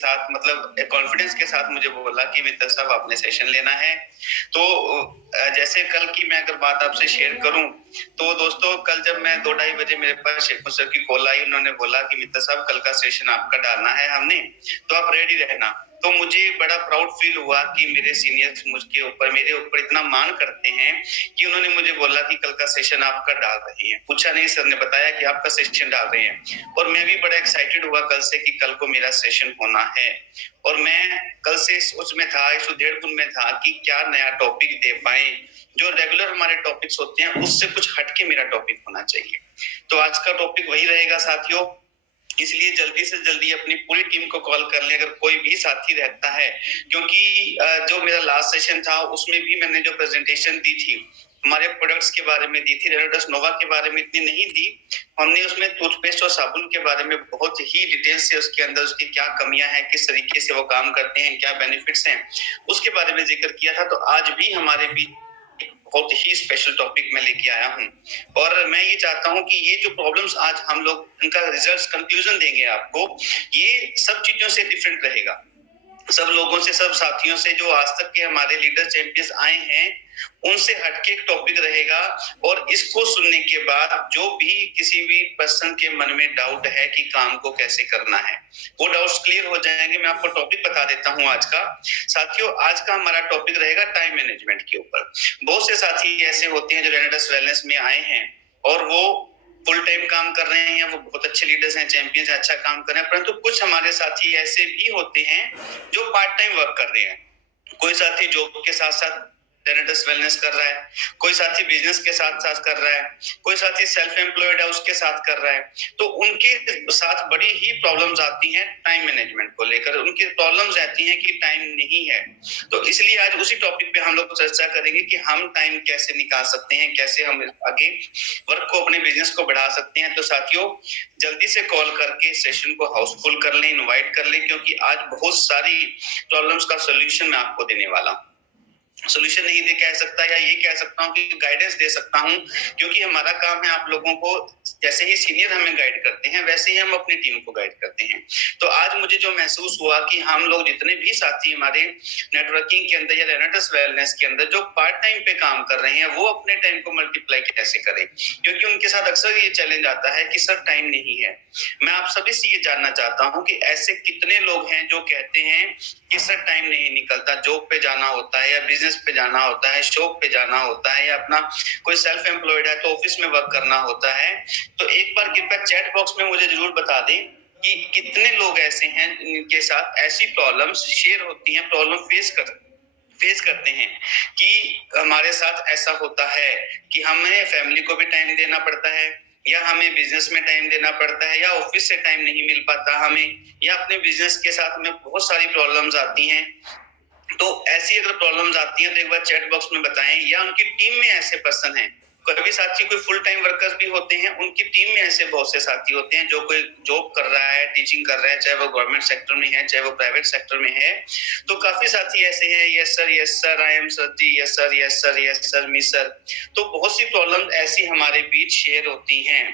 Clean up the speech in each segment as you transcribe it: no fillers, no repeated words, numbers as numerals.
साथ मतलब कॉन्फिडेंस के साथ मुझे बोला कि मित्तल साहब आपने सेशन लेना है। तो जैसे कल की मैं अगर बात आपसे शेयर करूं तो दोस्तों कल जब मैं 2-2:30 बजे मेरे पास शेखर सर की कॉल आई, उन्होंने बोला कि मित्तल साहब कल का सेशन आपका डालना है हमने, तो आप रेडी रहना। तो मुझे बड़ा प्राउड फील हुआ कि मेरे सीनियर्स मेरे ऊपर इतना मान करते हैं कि उन्होंने मुझे बोला कि कल का सेशन आपका डाल रहे हैं। पूछा नहीं, सर ने बताया कि आपका सेशन डाल रहे हैं और मैं भी बड़ा एक्साइटेड हुआ कल से कि कल को मेरा सेशन होना है। और मैं कल से उसमें था, इस उधेड़पुर में था कि क्या नया टॉपिक दे पाए, जो रेगुलर हमारे टॉपिक्स होते हैं उससे कुछ हटके मेरा टॉपिक होना चाहिए। तो आज का टॉपिक वही रहेगा साथियों, इसलिए जल्दी से जल्दी अपनी पूरी टीम को कॉल कर ले अगर कोई भी साथी रहता है, क्योंकि जो मेरा लास्ट सेशन था उसमें भी मैंने जो प्रेजेंटेशन दी थी हमारे प्रोडक्ट्स के बारे में दी थी, रेनोडस नोवा के बारे में इतनी नहीं दी। हमने उसमें टूथपेस्ट और साबुन के बारे में बहुत ही डिटेल से उसके अंदर उसकी क्या कमियां हैं, किस तरीके से वो काम करते हैं, क्या बेनिफिट्स हैं, उसके बारे में जिक्र किया था। तो आज भी हमारे बीच बहुत ही स्पेशल टॉपिक मैं लेके आया हूँ और मैं ये चाहता हूँ कि ये जो प्रॉब्लम्स आज हम लोग इनका रिजल्ट कंक्लूजन देंगे आपको, ये सब चीजों से डिफरेंट रहेगा। सब लोगों से, सब साथियों से जो आज तक के हमारे लीडर चैंपियंस आए हैं उनसे हटके एक टॉपिक रहेगा। और इसको सुनने के बाद जो भी किसी भी पर्सन के मन में डाउट है कि काम को कैसे करना है, वो डाउट्स क्लियर हो जाएंगे। मैं आपको टॉपिक बता देता हूँ आज का। साथियों आज का हमारा टॉपिक रहेगा टाइम मैनेजमेंट के ऊपर। बहुत से साथी ऐसे होते हैं जो रेनेडस वेलनेस में आए हैं और वो फुल टाइम काम कर रहे हैं, वो बहुत अच्छे लीडर्स हैं, चैंपियंस हैं, अच्छा काम कर रहे हैं, परंतु कुछ हमारे साथी ऐसे भी होते हैं जो पार्ट टाइम वर्क कर रहे हैं। कोई साथी जॉब के साथ साथ रेनेडस वेलनेस कर रहा है, कोई साथी बिजनेस के साथ साथ कर रहा है, कोई साथी सेल्फ एम्प्लॉयड है उसके साथ कर रहा है। तो उनके साथ बड़ी ही प्रॉब्लम्स आती हैं टाइम मैनेजमेंट को लेकर, उनकी प्रॉब्लम्स रहती हैं कि टाइम नहीं है। तो इसलिए आज उसी टॉपिक पे हम लोग चर्चा करेंगे कि हम टाइम कैसे निकाल सकते हैं, कैसे हम आगे वर्क को, अपने बिजनेस को बढ़ा सकते हैं। तो साथियों जल्दी से कॉल करके सेशन को हाउसफुल कर लें, इनवाइट कर लें, क्योंकि आज बहुत सारी प्रॉब्लम्स का सोल्यूशन मैं आपको देने वाला हूं। सोल्यूशन नहीं दे कह सकता, या ये कह सकता हूँ कि गाइडेंस दे सकता हूँ, क्योंकि हमारा काम है आप लोगों को, जैसे ही सीनियर हमें गाइड करते हैं वैसे ही हम अपनी टीम को गाइड करते हैं। तो आज मुझे जो महसूस हुआ कि हम लोग जितने भी साथी हमारे नेटवर्किंग के अंदर या रेनेडस वेलनेस के अंदर जो पार्ट टाइम पे काम कर रहे हैं, वो अपने टाइम को मल्टीप्लाई कैसे करें, क्योंकि उनके साथ अक्सर ये चैलेंज आता है कि सर टाइम नहीं है। मैं आप सभी से ये जानना चाहता हूँ कि ऐसे कितने लोग हैं जो कहते हैं कि सर टाइम नहीं निकलता, जॉब पे जाना होता है या बिजनेस पे जाना होता है, शॉप पे जाना होता है, या अपना कोई सेल्फ एम्प्लॉयड है तो ऑफिस में वर्क करना होता है। तो एक बार कृपया चैट बॉक्स में मुझे जरूर बता दें कि कितने लोग ऐसे हैं जिनके साथ ऐसी प्रॉब्लम्स शेयर होती हैं, प्रॉब्लम फेस करते हैं कि हमारे साथ ऐसा होता है कि हमें फैमिली को भी टाइम देना पड़ता है, या हमें बिजनेस में टाइम देना पड़ता है, या ऑफिस से टाइम नहीं मिल पाता हमें, या अपने बिजनेस के साथ में बहुत सारी प्रॉब्लम्स आती हैं। तो ऐसी अगर प्रॉब्लम्स आती हैं तो एक बार चैट बॉक्स में बताएं, या उनकी टीम में ऐसे पर्सन हैं, कभी साथी कोई फुल टाइम वर्कर्स भी होते हैं, उनकी टीम में ऐसे बहुत से साथी होते हैं जो कोई जॉब कर रहा है, टीचिंग कर रहा है, चाहे वो गवर्नमेंट सेक्टर में है चाहे वो प्राइवेट सेक्टर में है। तो काफी साथी ऐसे हैं, yes sir I am sir ji, yes sir miss sir. तो बहुत सी प्रॉब्लम ऐसी हमारे बीच शेयर होती हैं,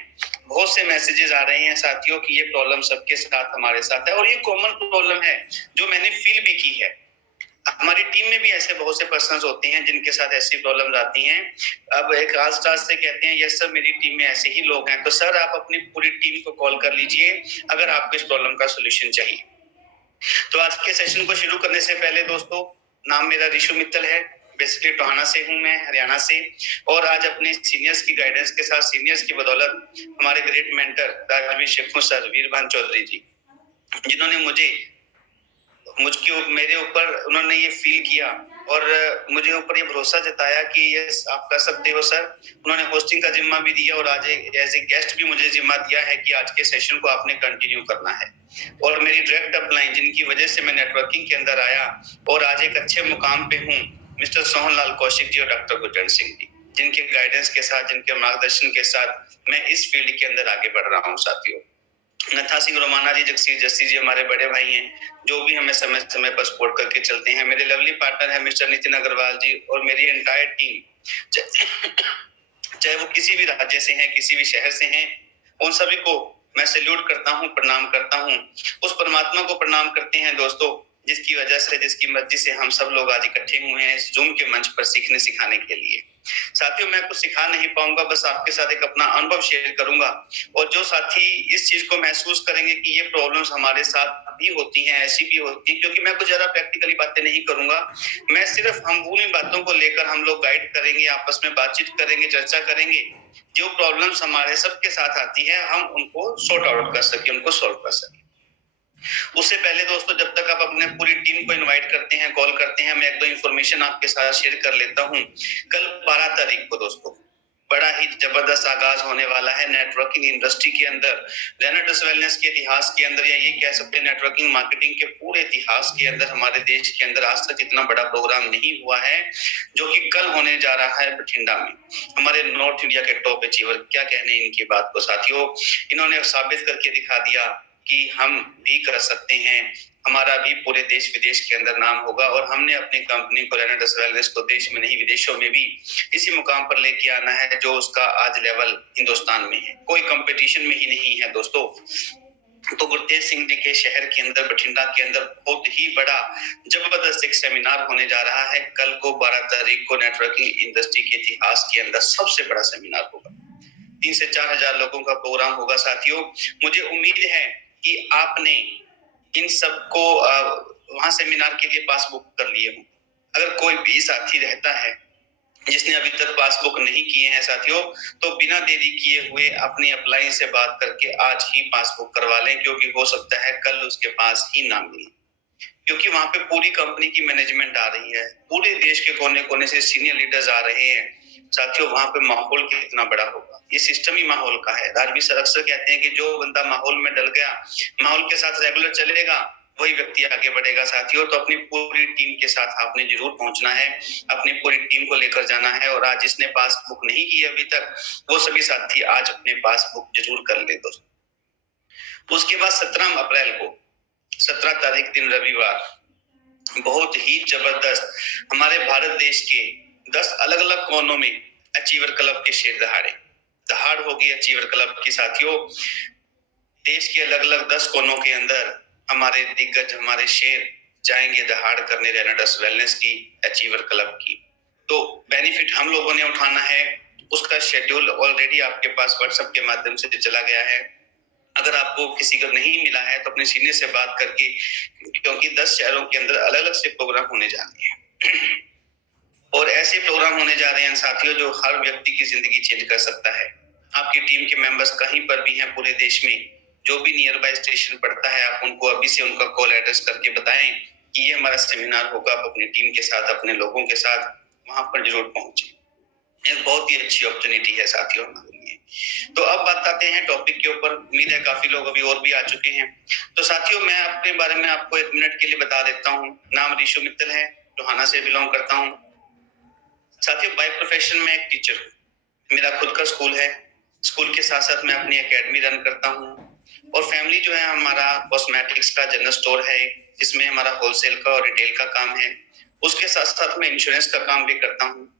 बहुत से मैसेजेस आ रहे हैं साथियों की ये प्रॉब्लम सबके साथ हमारे साथ है, और ये कॉमन प्रॉब्लम है जो मैंने फील भी की है। हमारी टीम में भी ऐसे बहुत से पर्सन्स होते हैं जिनके साथ ऐसी प्रॉब्लम्स आती हैं। अब एक आज से कहते हैं यस सर मेरी टीम में ऐसे ही लोग हैं, तो सर आप अपनी पूरी टीम को कॉल कर लीजिए अगर आपको इस प्रॉब्लम का सोल्यूशन चाहिए। तो आज के सेशन को शुरू करने से पहले दोस्तों, नाम मेरा ऋषु मित्तल है, बेसिकली टोहाना से हूँ मैं, हरियाणा से। और आज अपने सीनियर्स की गाइडेंस के साथ, सीनियर्स की बदौलत, हमारे great mentor Rajveer Shekhu sir, Veerbhan Chaudhary ji, जिन्होंने मेरे ऊपर उन्होंने ये फील किया और मुझे ऊपर ये भरोसा जताया कि यस आप कर सकते हो सर। उन्होंने होस्टिंग का जिम्मा भी दिया और आज एज ए गेस्ट भी मुझे जिम्मा दिया है कि आज के सेशन को आपने कंटिन्यू करना है। और मेरी डायरेक्ट अपलाइन जिनकी वजह से मैं नेटवर्किंग के अंदर आया और आज एक अच्छे मुकाम पे हूँ, मिस्टर सोहन लाल कौशिक जी और डॉक्टर गुरजंट सिंह जी, जिनके गाइडेंस के साथ, जिनके मार्गदर्शन के साथ मैं इस फील्ड के अंदर आगे बढ़ रहा हूँ साथियों। नथा सिंह रोमाना जी, जगसीर जस्सी जी हमारे बड़े भाई हैं जो भी हमें समय समय पर सपोर्ट करके चलते हैं। मेरे लवली पार्टनर है मिस्टर नितिन अग्रवाल जी और मेरी एंटायर टीम, चाहे वो किसी भी राज्य से हैं, किसी भी शहर से हैं, उन सभी को मैं सैल्यूट करता हूँ, प्रणाम करता हूँ। उस परमात्मा को प्रणाम करते हैं दोस्तों, जिसकी वजह से, जिसकी मर्जी से हम सब लोग आज इकट्ठे हुए हैं इस जूम के मंच पर सीखने सिखाने के लिए। साथियों, मैं कुछ सिखा नहीं पाऊंगा, बस आपके साथ एक अपना अनुभव शेयर करूंगा। और जो साथी इस चीज को महसूस करेंगे कि ये प्रॉब्लम्स हमारे साथ भी होती हैं, ऐसी भी होती हैं, क्योंकि मैं कुछ ज्यादा प्रैक्टिकली बातें नहीं करूंगा। मैं सिर्फ हम उन बातों को लेकर हम लोग गाइड करेंगे, आपस में बातचीत करेंगे, चर्चा करेंगे। जो प्रॉब्लम्स हमारे सबके साथ आती है, हम उनको सॉर्ट आउट कर सके, उनको सॉल्व कर सके। उससे पहले दोस्तों, जब तक आप अपने पूरी टीम को इनवाइट करते हैं, कॉल करते हैं, मैं एक दो इन्फॉर्मेशन आपके साथ शेयर कर लेता हूँ। कल 12 तारीख को दोस्तों बड़ा ही जबरदस्त आगाज होने वाला है नेटवर्किंग इंडस्ट्री के अंदर, रेनेटस वेलनेस के इतिहास के अंदर, या ये कह सकते हैं नेटवर्किंग मार्केटिंग के पूरे इतिहास के अंदर, हमारे देश के अंदर आज तक इतना बड़ा प्रोग्राम नहीं हुआ है, जो कि कल होने जा रहा है बठिंडा में। हमारे नॉर्थ इंडिया के टॉप अचीवर, क्या कहने इनकी बात को साथियों, इन्होंने साबित करके दिखा दिया कि हम भी कर सकते हैं, हमारा भी पूरे देश विदेश के अंदर नाम होगा। और हमने अपनी कंपनी को, रेनेटस वेलनेस को, देश में नहीं विदेशों में भी इसी मुकाम पर लेके आना है जो उसका आज लेवल हिंदुस्तान में है, कोई कंपटीशन में ही नहीं है दोस्तों। तो गुरतेज सिंह जी के शहर के अंदर, बठिंडा के अंदर बहुत ही बड़ा जबरदस्त एक सेमिनार होने जा रहा है कल को 12 तारीख को। नेटवर्किंग इंडस्ट्री के इतिहास के अंदर सबसे बड़ा सेमिनार होगा, 3 से 4 हजार लोगों का प्रोग्राम होगा साथियों। मुझे उम्मीद है कि आपने इन सबको वहां सेमिनार के लिए पास बुक कर लिए हो। अगर कोई भी साथी रहता है जिसने अभी तक पासबुक नहीं किए हैं साथियों, तो बिना देरी किए हुए अपनी अपलाइन से बात करके आज ही पासबुक करवा लें, क्योंकि हो सकता है कल उसके पास ही ना मिले, क्योंकि वहां पे पूरी कंपनी की मैनेजमेंट आ रही है, पूरे देश के कोने कोने से सीनियर लीडर्स आ रहे हैं साथियों। वहां पे माहौल कितना बड़ा होगा, ये सिस्टम ही माहौल का है। राजवीर सर अक्सर कहते हैं कि जो बंदा माहौल में डल गया, माहौल के साथ रेगुलर चलेगा, वही व्यक्ति आगे बढ़ेगा साथियों। तो अपनी पूरी टीम के साथ आपने जरूर पहुंचना है, अपनी पूरी टीम को लेकर जाना है। और आज जिसने पासबुक नहीं की अभी तक, वो सभी साथी आज अपने पासबुक जरूर कर ले दोस्तों। उसके बाद 17 अप्रैल को, 17 तारीख दिन रविवार, बहुत ही जबरदस्त हमारे भारत देश के 10 अलग अलग कोनों में अचीवर क्लब के शेर दहाड़ होगी अचीवर क्लब की साथियों। देश के अलग अलग 10 कोनों के अंदर हमारे दिग्गज, हमारे शेर जाएंगे दहाड़ करने रेनेटस वेलनेस की, अचीवर क्लब की। तो बेनिफिट हम लोगों ने उठाना है, उसका शेड्यूल ऑलरेडी आपके पास व्हाट्सएप के माध्यम से चला गया है। अगर आपको किसी को नहीं मिला है तो अपने सीनियर से बात करके, क्योंकि 10 शहरों के अंदर अलग अलग से प्रोग्राम होने जा रहे हैं और ऐसे प्रोग्राम होने जा रहे हैं साथियों जो हर व्यक्ति की जिंदगी चेंज कर सकता है। आपकी टीम के मेंबर्स कहीं पर भी हैं पूरे देश में, जो भी नियर बाय स्टेशन पड़ता है, आप उनको अभी से उनका कॉल एड्रेस करके बताएं कि ये हमारा सेमिनार होगा। आप अपनी टीम के साथ, अपने लोगों के साथ वहां पर जरूर पहुंचे। एक बहुत ही अच्छी अपॉर्चुनिटी है साथियों हमारे लिए। तो अब बात आते हैं टॉपिक के ऊपर। उम्मीद है काफी लोग अभी और भी आ चुके हैं। तो साथियों, मैं अपने बारे में आपको 1 मिनट के लिए बता देता हूँ। नाम ऋषु मित्तल है, टोहाना से बिलोंग करता हूँ साथियों। बाय प्रोफेशन में एक टीचर हूँ, मेरा खुद का स्कूल है। स्कूल के साथ साथ मैं अपनी एकेडमी रन करता हूँ और फैमिली जो है, हमारा कॉस्मेटिक्स का जनरल स्टोर है, जिसमें हमारा होलसेल का और रिटेल का काम है। उसके साथ साथ मैं इंश्योरेंस का काम भी करता हूँ।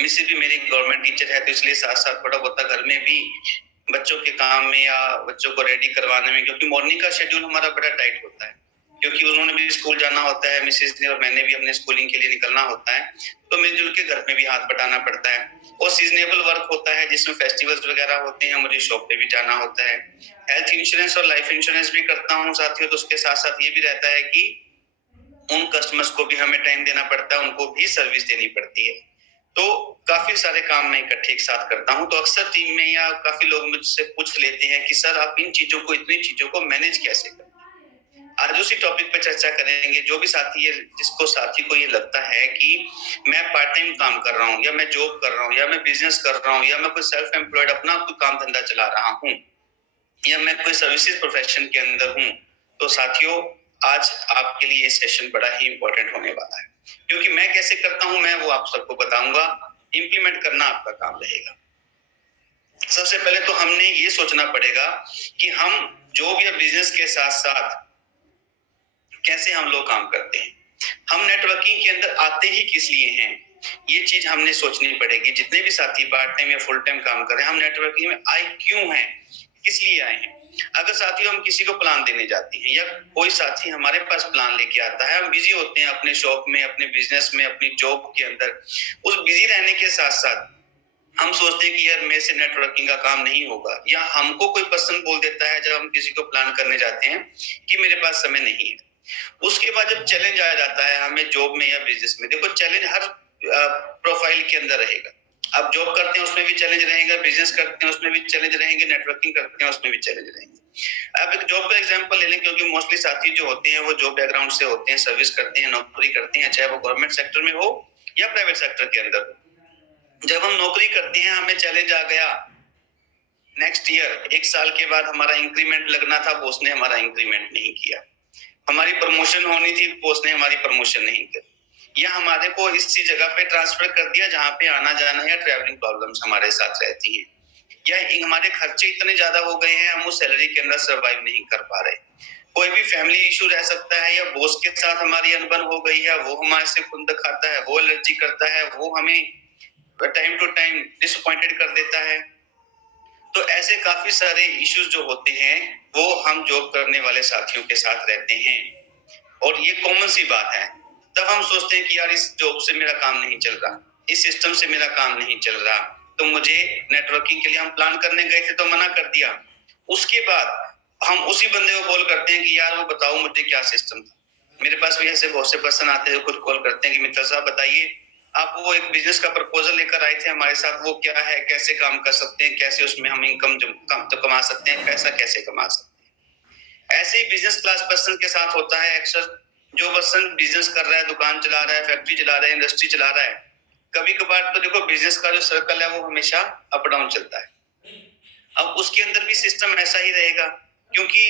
मिसेज भी मेरी गवर्नमेंट टीचर है, तो इसलिए साथ साथ थोड़ा बहुत घर में भी बच्चों के काम में या बच्चों को रेडी करवाने में, क्योंकि मॉर्निंग का शेड्यूल हमारा बड़ा टाइट होता है, क्योंकि उन्होंने भी स्कूल जाना होता है, मिसेज ने, और मैंने भी अपने स्कूलिंग के लिए निकलना होता है। तो मिलजुल के घर में भी हाथ बटाना पड़ता है। और सीजनेबल वर्क होता है, जिसमें फेस्टिवल्स वगैरह होते हैं, मुझे शॉप पे भी जाना होता है। हेल्थ इंश्योरेंस और लाइफ इंश्योरेंस भी करता हूँ साथियों। तो उसके साथ साथ ये भी रहता है कि उन कस्टमर्स को भी हमें टाइम देना पड़ता है, उनको भी सर्विस देनी पड़ती है। तो काफी सारे काम मैं इकट्ठे एक साथ करता हूँ। तो अक्सर टीम में या काफी लोग मुझसे पूछ लेते हैं कि सर आप इन चीजों को, इतनी चीजों को मैनेज कैसे करते हैं। आज उसी टॉपिक पे चर्चा करेंगे। जो भी साथी है, जिसको साथी को ये लगता है कि मैं पार्ट टाइम काम कर रहा हूँ, या मैं जॉब कर रहा हूँ, या मैं बिजनेस कर रहा हूँ, या मैं कोई सेल्फ एम्प्लॉयड अपना कोई काम धंधा चला रहा हूँ, या मैं कोई सर्विसेज प्रोफेशन के अंदर हूँ, तो साथियों आज आपके लिए ये सेशन बड़ा ही इंपॉर्टेंट होने वाला है। क्योंकि मैं कैसे करता हूं, मैं वो आप सबको बताऊंगा। इंप्लीमेंट करना आपका काम रहेगा। सबसे पहले तो हमने ये सोचना पड़ेगा कि हम जो भी बिजनेस के साथ साथ कैसे हम लोग काम करते हैं, हम नेटवर्किंग के अंदर आते ही किस लिए हैं, ये चीज हमने सोचनी पड़ेगी। जितने भी साथी पार्ट टाइम या फुल टाइम काम कर रहे हैं, हम नेटवर्किंग में आए क्यों हैं, किस लिए आए हैं। अगर साथियों हम किसी को प्लान देने जाते हैं या कोई साथी हमारे पास प्लान लेके आता है, हम बिजी होते हैं अपने शॉप में, अपने बिजनेस में, अपनी जॉब के अंदर, उस बिजी रहने के साथ साथ हम सोचते हैं कि यार मेरे से नेटवर्किंग का काम नहीं होगा, या हमको कोई पर्सन बोल देता है जब हम किसी को प्लान करने जाते हैं कि मेरे पास समय नहीं है। उसके बाद जब चैलेंज आ जाता है हमें जॉब में या बिजनेस में, देखो चैलेंज हर प्रोफाइल के अंदर रहेगा। आप जॉब करते हैं उसमें भी चैलेंज रहेगा, बिजनेस करते हैं उसमें भी चैलेंज रहेंगे, नेटवर्किंग करते हैं उसमें भी चैलेंज रहेंगे। आप एक जॉब का एग्जांपल ले लें, क्योंकि मोस्टली साथी जो होते हैं वो जॉब बैकग्राउंड से होते हैं, सर्विस करते हैं, नौकरी करते हैं, चाहे वो गवर्नमेंट सेक्टर में हो या प्राइवेट सेक्टर के अंदर हो। जब हम नौकरी करते हैं हमें चैलेंज आ गया नेक्स्ट ईयर, 1 साल के बाद हमारा इंक्रीमेंट लगना था, बॉस ने हमारा इंक्रीमेंट नहीं किया। हमारी प्रमोशन होनी थी, बॉस ने हमारी प्रमोशन नहीं की, या हमारे को इसी जगह पे ट्रांसफर कर दिया जहाँ पे आना जाना या ट्रैवलिंग प्रॉब्लम्स हमारे साथ रहती हैं, या हमारे खर्चे इतने ज्यादा हो गए हैं हम उस सैलरी के अंदर सर्वाइव नहीं कर पा रहे। कोई भी फैमिली इशू रह सकता है, या बॉस के साथ हमारी अनबन हो गई है, वो हमारे से खुंद खाता है, वो एलर्जी करता है, वो हमें टाइम टू टाइम डिसअपॉइंटेड कर देता है। तो ऐसे काफी सारे इश्यूज जो होते हैं वो हम जॉब करने वाले साथियों के साथ रहते हैं, और ये कॉमन सी बात है। तब हम सोचते हैं कि यार इस जॉब से मेरा काम नहीं चल रहा, इस सिस्टम से मेरा काम नहीं चल रहा, तो मुझे नेटवर्किंग के लिए हम प्लान करने गए थे तो मना कर दिया। उसके बाद हम उसी बंदे को कॉल करते हैं कि यार वो बताओ मुझे क्या सिस्टम था। मेरे पास भी ऐसे बहुत से पर्सन आते हैं, खुद कॉल करते हैं कि मित्र साहब बताइए, आप वो एक बिजनेस का प्रपोजल लेकर आए थे हमारे साथ, वो क्या है, कैसे काम कर सकते हैं, कैसे उसमें हम इनकम तो कमा सकते हैं, पैसा कैसे कमा सकते हैं। ऐसे ही बिजनेस क्लास पर्सन के साथ होता है अक्सर। जो पर्सन बिजनेस कर रहा है, दुकान चला रहा है, फैक्ट्री चला रहा है, इंडस्ट्री चला रहा है, कभी कभार तो देखो बिजनेस का जो सर्कल है वो हमेशा अप डाउन चलता है। अब उसके अंदर भी सिस्टम ऐसा ही रहेगा, क्योंकि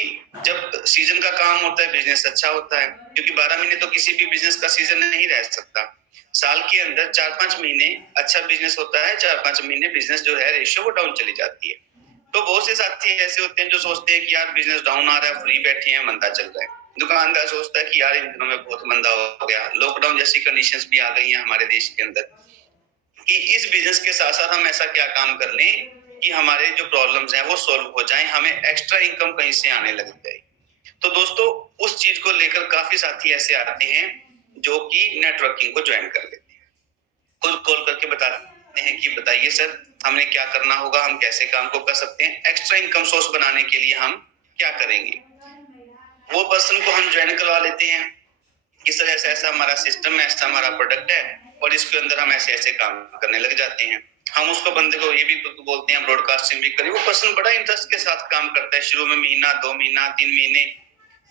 जब सीजन का काम होता है बिजनेस अच्छा होता है, क्योंकि 12 महीने तो किसी भी बिजनेस का सीजन नहीं रह सकता। साल के अंदर 4-5 महीने अच्छा बिजनेस होता है, 4-5 महीने बिजनेस जो है रेशियो वो डाउन चली जाती है। तो बहुत से साथी ऐसे होते हैं जो सोचते हैं कि यार बिजनेस डाउन आ रहा है, फ्री बैठे हैं, मंदा चल रहा है। दुकानदार सोचता है कि यार इन दिनों में बहुत मंदा हो गया, लॉकडाउन जैसी कंडीशंस भी आ गई हैं हमारे देश के अंदर, कि इस बिजनेस के साथ साथ हम ऐसा क्या काम कर लें कि हमारे जो प्रॉब्लम्स हैं वो सॉल्व हो जाएं, हमें एक्स्ट्रा इनकम कहीं से आने लग जाए। तो दोस्तों उस चीज को लेकर काफी साथी ऐसे आते हैं जो कि नेटवर्किंग को ज्वाइन कर लेते हैं, खुद कॉल करके बताते हैं कि बताइए सर हमें क्या करना होगा, हम कैसे काम को कर सकते हैं, एक्स्ट्रा इनकम सोर्स बनाने के लिए हम क्या करेंगे। वो पर्सन को हम ज्वाइन करवा लेते हैं कि सर ऐसा ऐसा हमारा सिस्टम है, ऐसा हमारा प्रोडक्ट है, और इसके अंदर हम ऐसे ऐसे काम करने लग जाते हैं। हम उसको बंदे को ये भी बोलते हैं, ब्रॉडकास्टिंग भी करें। वो पर्सन बड़ा इंटरेस्ट के साथ काम करता है, शुरू में महीना, 2 महीना, 3 महीने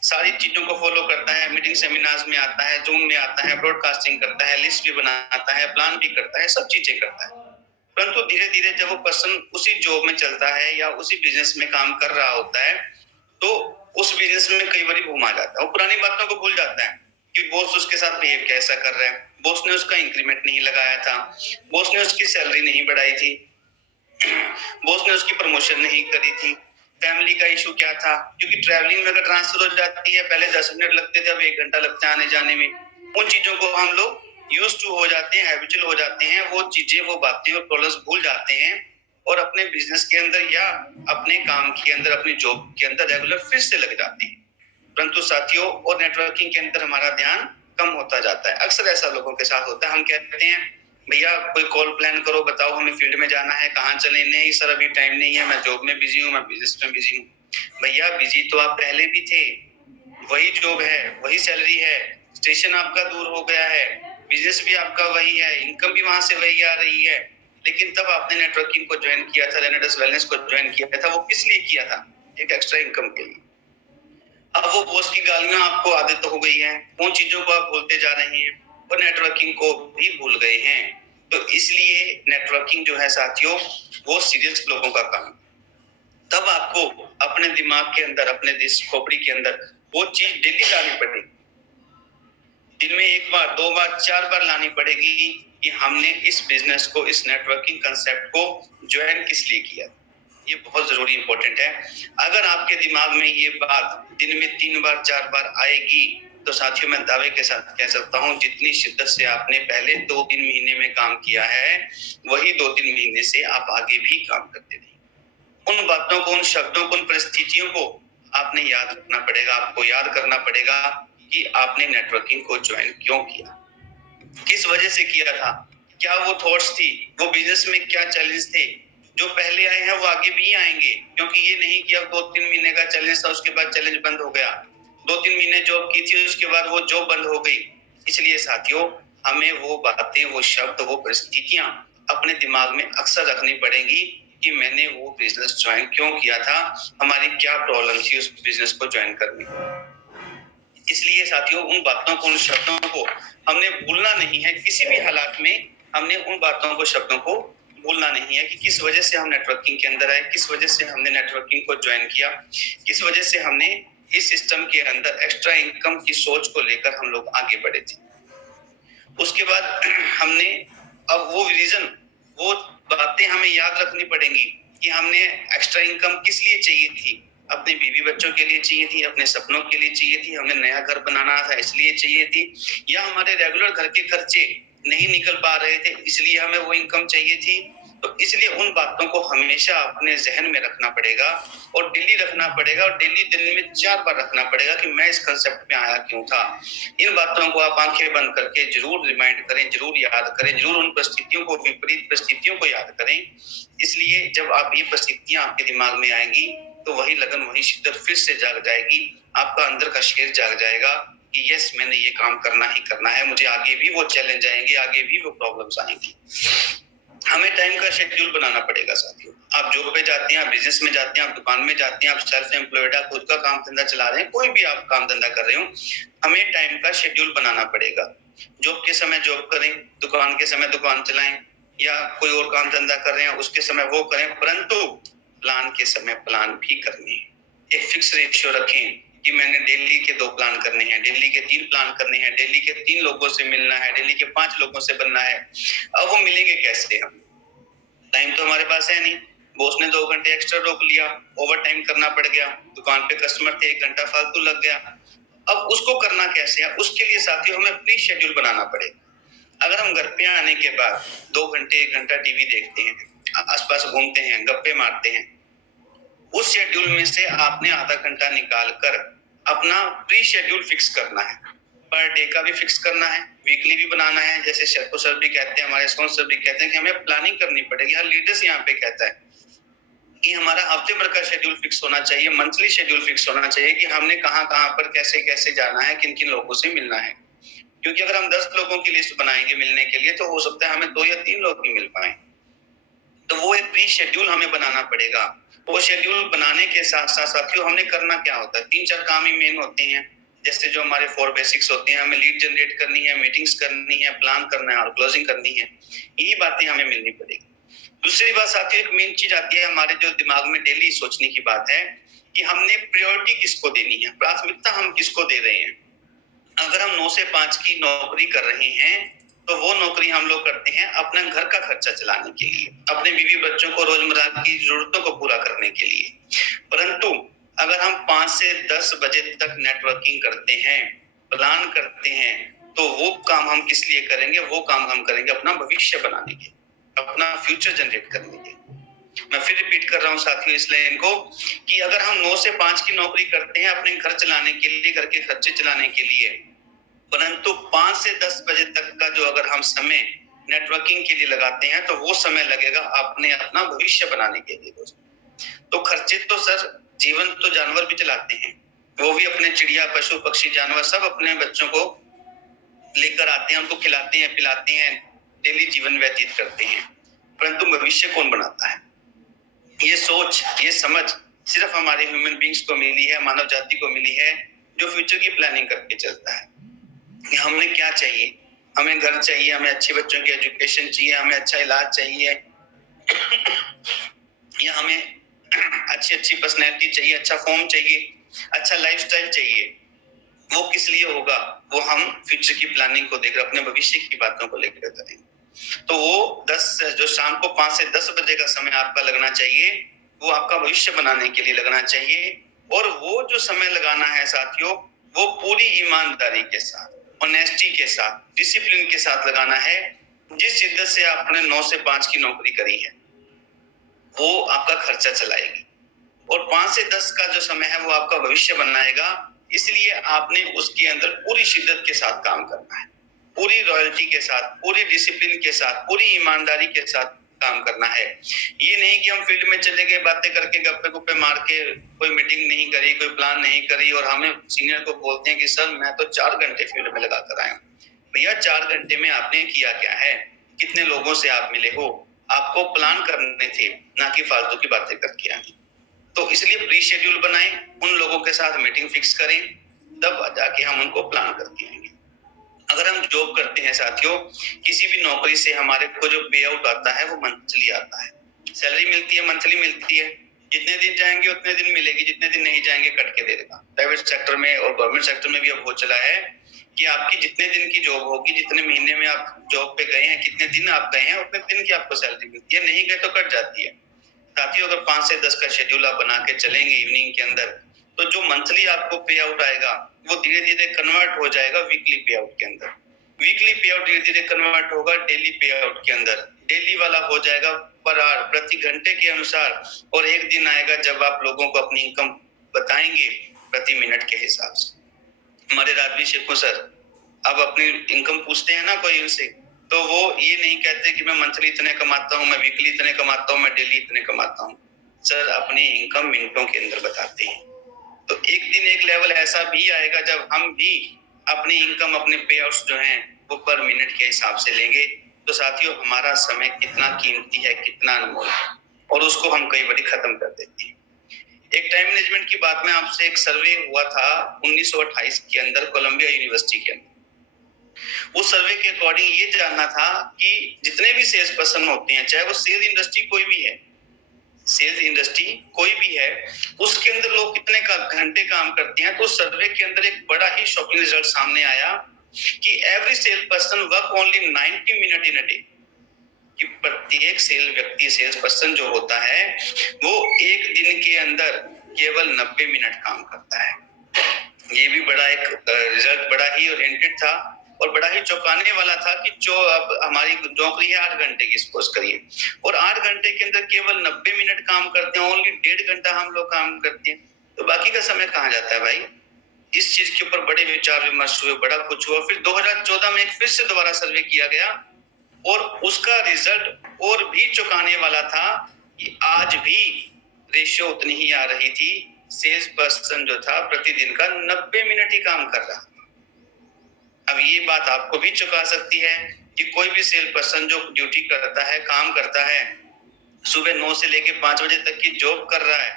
सारी चीजों को फॉलो करता है, मीटिंग सेमिनार्स में आता है, जूम में आता है, ब्रॉडकास्टिंग करता है, लिस्ट भी बनाता है, प्लान भी करता है, सब चीजें करता है। परंतु धीरे धीरे जब वो पर्सन उसी जॉब में चलता है या उसी बिजनेस में काम कर रहा होता है, तो उस बिजनेस में कई बार घूम आ जाता है, वो पुरानी बातों को भूल जाता है कि बॉस उसके साथ बिहेव कैसा कर रहा है, बॉस ने उसका इंक्रीमेंट नहीं लगाया था, बॉस ने उसकी सैलरी नहीं बढ़ाई थी, बॉस ने उसकी प्रमोशन नहीं करी थी, फैमिली का इशू क्या था, क्योंकि ट्रैवलिंग में अगर ट्रांसफर हो जाती है, पहले 10 मिनट लगते थे, अब 1 घंटा लगता है आने जाने में। उन चीजों को हम लोग यूज टू हो जाते हैं, हैबिचुअल हो जाते हैं, वो चीजें, वो बातें और प्रॉब्लम्स भूल जाते हैं, और अपने बिजनेस के अंदर या अपने काम के अंदर, अपनी जॉब के अंदर रेगुलर फिर से लग जाते हैं। परंतु साथियों और नेटवर्किंग के अंदर हमारा ध्यान कम होता जाता है। अक्सर ऐसा लोगों के साथ होता है, हम कहते हैं भैया कोई कॉल प्लान करो, बताओ हमें फील्ड में जाना है, कहाँ चले, नहीं सर अभी टाइम नहीं है, मैं जॉब में बिजी हूँ, मैं बिजनेस में बिजी हूँ। भैया बिजी तो आप पहले भी थे, वही जॉब है, वही सैलरी है, स्टेशन आपका दूर हो गया है, बिजनेस भी आपका वही है, इनकम भी वहां से वही आ रही है, लेकिन तब आपने नेटवर्किंग को ज्वाइन किया था, रेनेडस वेलनेस को ज्वाइन किया था, वो किस लिए किया था? एक एक्स्ट्रा इनकम के लिए। अब वो बॉस की गालियां आपको आदत हो गई है, उन चीजों को आप भूलते जा रहे हैं और नेटवर्किंग को भी भूल गए हैं। तो इसलिए नेटवर्किंग जो है साथियों वो सीरियस लोगों का काम। तब आपको अपने दिमाग के अंदर, अपने दिस खोपड़ी के अंदर वो चीज डेली लानी पड़ेगी, दिन में 1 बार, 2 बार, 4 बार लानी पड़ेगी कि हमने इस बिजनेस को, इस नेटवर्किंग कंसेप्ट को ज्वाइन किस लिए किया। ये बहुत जरूरी इंपॉर्टेंट है। अगर आपके दिमाग में ये बात दिन में 3 बार, 4 बार आएगी, तो साथियों मैं दावे के साथ कह सकता हूँ जितनी शिद्दत से आपने पहले 2-3 महीने में काम किया है, वही 2-3 महीने से आप आगे भी काम करते रहेंगे। उन बातों को, उन शब्दों को, उन परिस्थितियों को आपने याद रखना पड़ेगा, आपको याद करना पड़ेगा कि आपने नेटवर्किंग को ज्वाइन क्यों किया, किस वजह से किया था, क्या वो थॉट्स थी, वो बिजनेस में क्या चैलेंज थे, जो पहले आए हैं वो आगे भी आएंगे, क्योंकि ये नहीं कि अब 2-3 महीने का चैलेंज था उसके बाद चैलेंज बंद हो गया, 2-3 महीने जॉब की थी उसके बाद वो जॉब बंद हो गई। इसलिए साथियों, हमें वो बातें, वो शब्द, वो परिस्थितियां अपने दिमाग में अक्सर रखनी पड़ेंगी कि मैंने वो बिजनेस ज्वाइन क्यों किया था, हमारी क्या प्रॉब्लम थी उस बिजनेस को ज्वाइन करने। इसलिए साथियों, उन बातों को, उन शब्दों को हमने भूलना नहीं है, किसी भी हालात में हमने उन बातों को, शब्दों को भूलना नहीं है कि किस वजह से हम नेटवर्किंग के अंदर आए, किस वजह से हमने नेटवर्किंग को ज्वाइन किया, किस वजह से हमने इस सिस्टम के अंदर एक्स्ट्रा इनकम की सोच को लेकर हम लोग आगे बढ़े थे। उसके बाद हमने अब वो रीजन, वो बातें हमें याद रखनी पड़ेंगी कि हमने एक्स्ट्रा इनकम किस लिए चाहिए थी, अपने बीवी बच्चों के लिए चाहिए थी, अपने सपनों के लिए चाहिए थी, हमने नया घर बनाना था इसलिए चाहिए थी, या हमारे रेगुलर घर के खर्चे नहीं निकल पा रहे थे इसलिए हमें वो इनकम चाहिए थी। तो इसलिए उन बातों को हमेशा अपने जहन में रखना पड़ेगा और डेली रखना पड़ेगा, और डेली दिन में 4 बार रखना पड़ेगा कि मैं इस कंसेप्ट में आया क्यों था। इन बातों को आप आंखें बंद करके जरूर रिमाइंड करें, जरूर याद करें, जरूर उन परिस्थितियों को, विपरीत परिस्थितियों को याद करें। इसलिए जब आप ये परिस्थितियां आपके दिमाग में आएंगी तो वही लगन, वही शिद्दत फिर से जाग जाएगी, आपका अंदर का शेर जाग जाएगा कि यस, मैंने ये काम करना ही करना है, मुझे आगे भी वो चैलेंज आएंगे, आगे भी वो प्रॉब्लम्स आएंगी। हमें टाइम का शेड्यूल बनाना पड़ेगा साथियों। आप जॉब पे जाते हैं, आप बिजनेस में जाते हैं, आप दुकान में जाते हैं, आप सेल्फ एम्प्लॉयड, आप खुद का काम धंधा चला रहे हैं, कोई भी आप काम धंधा कर रहे हो, हमें टाइम का शेड्यूल बनाना पड़ेगा। जॉब के समय जॉब करें, दुकान के समय दुकान चलाएं, या कोई और काम धंधा कर रहे हैं उसके समय वो करें, परंतु प्लान के समय प्लान भी करने हैं। एक फिक्स रेशियो रखें कि मैंने डेली के 2 प्लान करने हैं, डेली के 3 प्लान करने हैं, डेली के 3 लोगों से मिलना है, डेली के 5 लोगों से बनना है। अब वो मिलेंगे कैसे हम? टाइम तो हमारे पास है नहीं, बॉस ने 2 घंटे एक्स्ट्रा रोक लिया, ओवर टाइम करना पड़ गया, दुकान पे कस्टमर थे, 1 घंटा फालतू लग गया। अब उसको करना कैसे है? उसके लिए साथियों हमें प्री शेड्यूल बनाना पड़ेगा। अगर हम घर पे आने के बाद 2 घंटे 1 घंटा टीवी देखते हैं, आसपास घूमते हैं, गप्पे मारते हैं, उस शेड्यूल में से आपने आधा घंटा निकाल कर अपना प्री शेड्यूल फिक्स करना है। पर डे का भी फिक्स करना है, वीकली भी बनाना है, जैसे शर्को सर भी कहते हैं, हमारे स्कॉन सर भी कहते हैं कि हमें प्लानिंग करनी पड़ेगी। हर लीडर्स यहाँ पे कहता है कि हमारा हफ्ते भर का शेड्यूल फिक्स होना चाहिए, मंथली शेड्यूल फिक्स होना चाहिए कि हमने कहाँ कहाँ पर कैसे कैसे जाना है, किन किन लोगों से मिलना है। क्योंकि अगर हम 10 लोगों की लिस्ट बनाएंगे मिलने के लिए, तो हो सकता है हमें 2 या 3 लोग ही मिल पाए। तो वो एक प्री शेड्यूल हमें बनाना पड़ेगा। वो शेड्यूल बनाने के साथ साथ साथियों हमने करना क्या होता है, 3-4 काम ही मेन होते हैं, जैसे जो हमारे 4 बेसिक्स होते हैं, हमें लीड जनरेट करनी है, मीटिंग्स करनी है, प्लान करना है और क्लोजिंग करनी है। यही बातें हमें मिलनी पड़ेगी। दूसरी बात साथियों, एक मेन चीज आती है हमारे जो दिमाग में डेली सोचने की बात है कि हमने प्रायोरिटी किसको देनी है, प्राथमिकता हम किसको दे रहे हैं। अगर हम 9 से 5 की नौकरी कर रहे हैं तो वो नौकरी हम लोग करते हैं अपना घर का खर्चा चलाने के लिए, अपने बीवी बच्चों को रोजमर्रा की जरूरतों को पूरा करने के लिए। परंतु अगर हम 5 से 10 बजे तक नेटवर्किंग करते हैं, प्लान करते हैं, तो वो काम हम किस लिए करेंगे? वो काम हम करेंगे अपना भविष्य बनाने के, अपना फ्यूचर जनरेट करने के। मैं फिर रिपीट कर रहा हूँ साथियों इस लाइन को कि अगर हम 9 से 5 की नौकरी करते हैं अपने घर चलाने के लिए, घर के खर्चे चलाने के लिए, परंतु 5 से 10 बजे तक का जो अगर हम समय नेटवर्किंग के लिए लगाते हैं तो वो समय लगेगा अपने अपना भविष्य बनाने के लिए दोस्तों। तो खर्चे तो सर जीवन तो जानवर भी चलाते हैं, वो भी अपने चिड़िया, पशु, पक्षी, जानवर सब अपने बच्चों को लेकर आते हैं, उनको खिलाते हैं, पिलाते हैं, डेली जीवन व्यतीत करते हैं। परंतु भविष्य कौन बनाता है? ये सोच, ये समझ सिर्फ हमारे ह्यूमन बींग्स को मिली है, मानव जाति को मिली है, जो फ्यूचर की प्लानिंग करके चलता है कि हमने क्या चाहिए। हमें घर चाहिए, हमें अच्छे बच्चों की एजुकेशन चाहिए, हमें अच्छा इलाज चाहिए, या हमें अच्छी पर्सनैलिटी चाहिए, अच्छा फॉर्म चाहिए, अच्छा लाइफस्टाइल चाहिए। वो किस लिए होगा? वो हम फ्यूचर की प्लानिंग को देखकर अपने भविष्य की बातों को लेकर करेंगे। तो वो 10 जो शाम को 5 से 10 बजे का समय आपका लगना चाहिए, वो आपका भविष्य बनाने के लिए लगना चाहिए। और वो जो समय लगाना है साथियों, वो पूरी ईमानदारी के साथ, ऑनेस्टी के साथ, डिसिप्लिन के साथ लगाना है। जिस शिद्दत से आपने 9 से 5 की नौकरी करी है, वो आपका खर्चा चलाएगी। और 5 से 10 का जो समय है वो आपका भविष्य बनाएगा। इसलिए आपने उसके अंदर पूरी शिद्दत के साथ काम करना है, पूरी रॉयल्टी के साथ, पूरी डिसिप्लिन के साथ, पूरी ईमानदारी के साथ काम करना है। ये नहीं कि हम फील्ड में चले गए, बातें करके गप्पे गुप्पे मार के, कोई मीटिंग नहीं करी, कोई प्लान नहीं करी और हमें सीनियर को बोलते हैं कि सर मैं तो 4 घंटे फील्ड में लगा कर आया हूँ। भैया 4 घंटे में आपने किया क्या है? कितने लोगों से आप मिले हो? आपको प्लान करने थे, ना कि फालतू की बातें करके आनी। तो इसलिए प्री शेड्यूल बनाएं, उन लोगों के साथ मीटिंग फिक्स करें, तब जाके हम उनको प्लान करके आएंगे। अगर हम जॉब करते हैं साथियों, किसी भी नौकरी से हमारे को जो पे आउट आता है वो मंथली आता है, सैलरी मिलती है, मंथली मिलती है। जितने दिन जाएंगे उतने दिन मिलेगी, जितने दिन नहीं जाएंगे कट के दे देगा। प्राइवेट सेक्टर में और गवर्नमेंट सेक्टर में भी अब हो चला है कि आपकी जितने दिन की जॉब होगी, जितने महीने में आप जॉब पे गए हैं, कितने दिन आप गए हैं, उतने दिन की आपको सैलरी मिलती है, नहीं गए तो कट जाती है। साथियों अगर 5 से 10 का शेड्यूल आप बना के चलेंगे इवनिंग के अंदर, तो जो मंथली आपको पे आउट आएगा वो धीरे धीरे कन्वर्ट हो जाएगा वीकली पे आउट के अंदर। वीकली पे आउट धीरे धीरे कन्वर्ट होगा डेली पे आउट के अंदर, डेली वाला हो जाएगा पर आवर, प्रति घंटे के अनुसार। और एक दिन आएगा जब आप लोगों को अपनी इनकम बताएंगे प्रति मिनट के हिसाब से। हमारे राजवीर शेखो सर अब अपनी इनकम पूछते हैं ना कोई उनसे, तो वो ये नहीं कहते कि मैं मंथली इतने कमाता हूँ, मैं वीकली इतने कमाता हूँ, मैं डेली इतने कमाता हूँ। सर अपनी इनकम मिनटों के अंदर बताते हैं। तो एक दिन एक लेवल ऐसा भी आएगा जब हम भी अपनी इनकम, अपने पे आउट्स जो हैं वो पर मिनट के हिसाब से लेंगे। तो साथियों हमारा समय कितना कीमती है, कितना अनमोल है, और उसको हम कई बार खत्म कर देते हैं। एक टाइम मैनेजमेंट की बात में आपसे, एक सर्वे हुआ था 1928 के अंदर कोलंबिया यूनिवर्सिटी के अंदर। उस सर्वे के अकॉर्डिंग ये जानना था कि जितने भी सेल्स पर्सन होते हैं, चाहे वो सेल्स इंडस्ट्री कोई भी है, सेल्स इंडस्ट्री कोई भी है, उसके अंदर लोग कितने घंटे काम करते हैं। तो सर्वे के अंदर एक बड़ा ही शॉकिंग रिजल्ट सामने आया कि every sales person work only 90 minute in a day, कि प्रत्येक सेल्स पर्सन जो होता है वो एक दिन के अंदर केवल 90 मिनट काम करता है। ये भी बड़ा एक रिजल्ट बड़ा ही ओरिएंटेड था और बड़ा ही चौंकाने वाला था कि जो अब हमारी नौकरी है 8 घंटे की, सपोज करिए, और 8 घंटे के अंदर केवल 90 मिनट काम करते हैं, ओनली 1.5 घंटा हम लोग काम करते हैं, तो बाकी का समय कहाँ जाता है भाई? इस चीज के ऊपर बड़े विचार विमर्श हुए, बड़ा कुछ हुआ। फिर 2014 में एक फिर से दोबारा सर्वे किया गया और उसका रिजल्ट और भी चौंकाने वाला था कि आज भी रेशियो उतनी ही आ रही थी, सेल्स पर्सन जो था प्रतिदिन का 90 मिनट ही काम कर रहा। अब ये बात आपको भी चौंका सकती है कि कोई भी सेल्स पर्सन जो ड्यूटी करता है, काम करता है, सुबह 9 से लेके 5 बजे तक की जॉब कर रहा है,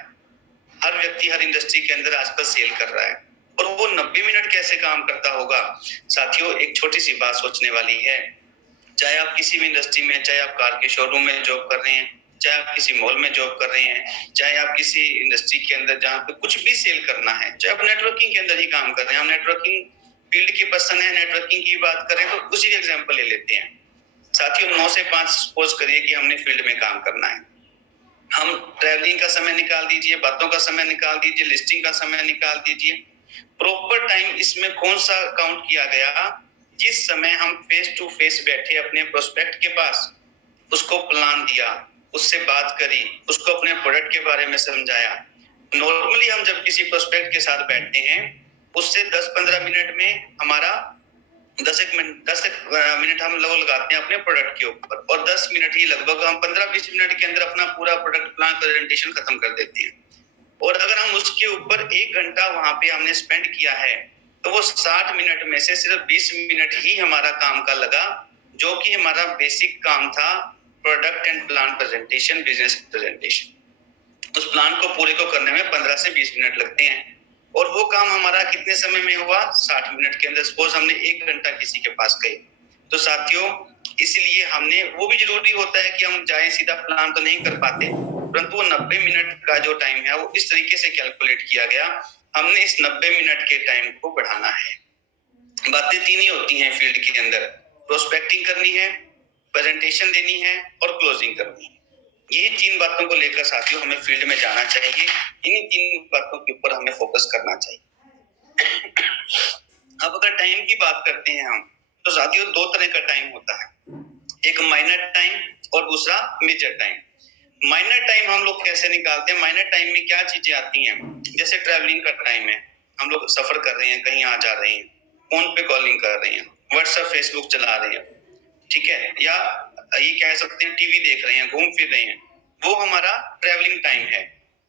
हर व्यक्ति हर इंडस्ट्री के अंदर आजकल सेल कर रहा है, और वो 90 मिनट कैसे काम करता होगा? साथियों एक छोटी सी बात सोचने वाली है। चाहे आप किसी भी इंडस्ट्री में, चाहे आप कार के शोरूम में जॉब कर रहे हैं, चाहे आप किसी मॉल में जॉब कर रहे हैं, चाहे आप किसी इंडस्ट्री के अंदर जहाँ पे कुछ भी सेल करना है, चाहे आप नेटवर्किंग के अंदर ही काम कर रहे हैं, हम नेटवर्किंग फील्ड के पर्सन है, नेटवर्किंग की बात करें तो उसी का एग्जाम्पल ले लेते हैं। साथियों 9 से 5 सपोज करिए कि हमने फील्ड में काम करना है, हम ट्रैवलिंग का समय निकाल दीजिए, बातों का समय निकाल दीजिए, लिस्टिंग का समय निकाल दीजिए, प्रॉपर टाइम इसमें कौन सा काउंट किया गया? जिस समय हम फेस टू फेस बैठे अपने प्रोस्पेक्ट के पास, उसको प्लान दिया, उससे बात करी, उसको अपने प्रोडक्ट के बारे में समझाया। नॉर्मली हम जब किसी प्रोस्पेक्ट के साथ बैठते हैं, उससे 10-15 मिनट में हमारा 10 मिनट हम लोग लगाते हैं अपने प्रोडक्ट के ऊपर, और 10 मिनट ही लगभग हम 15-20 मिनट के अंदर अपना पूरा प्रोडक्ट प्लान प्रेजेंटेशन खत्म कर देते हैं। और अगर हम उसके ऊपर 1 घंटा वहां पे हमने स्पेंड किया है, तो वो 60 मिनट में से सिर्फ 20 मिनट ही हमारा काम का लगा, जो कि हमारा बेसिक काम था, product and plan presentation, business presentation. उस प्लान को पूरे को करने में 15 से 20 मिनट लगते हैं, और वो काम हमारा कितने समय में हुआ? 60 मिनट के अंदर। सपोज हमने 1 घंटा किसी के पास गए, तो साथियों इसलिए हमने, वो भी जरूरी होता है कि हम जाए सीधा प्लान तो नहीं कर पाते, परंतु वो 90 मिनट का जो टाइम है वो इस तरीके से कैलकुलेट किया गया, हमने इस 90 मिनट के टाइम को बढ़ाना है। बातें 3 ही होती हैं फील्ड के अंदर, प्रोस्पेक्टिंग करनी है, प्रेजेंटेशन देनी है और क्लोजिंग करनी है। यही 3 बातों को लेकर साथियों हमें फील्ड में जाना चाहिए, इन्हीं 3 बातों के ऊपर हमें फोकस करना चाहिए। अब अगर टाइम की बात करते हैं हम, तो साथियों 2 तरह का टाइम होता है, एक माइनर टाइम और दूसरा मेजर टाइम। माइनर टाइम हम लोग कैसे निकालते हैं? माइनर टाइम में क्या चीजें आती हैं? जैसे ट्रैवलिंग का टाइम है, हम लोग सफर कर रहे हैं, कहीं आ जा रहे हैं, फोन पे कॉलिंग कर रहे हैं, व्हाट्सएप फेसबुक चला रहे हैं, ठीक है, या ये कह सकते हैं टीवी देख रहे हैं, घूम फिर रहे हैं, वो हमारा ट्रैवलिंग टाइम है।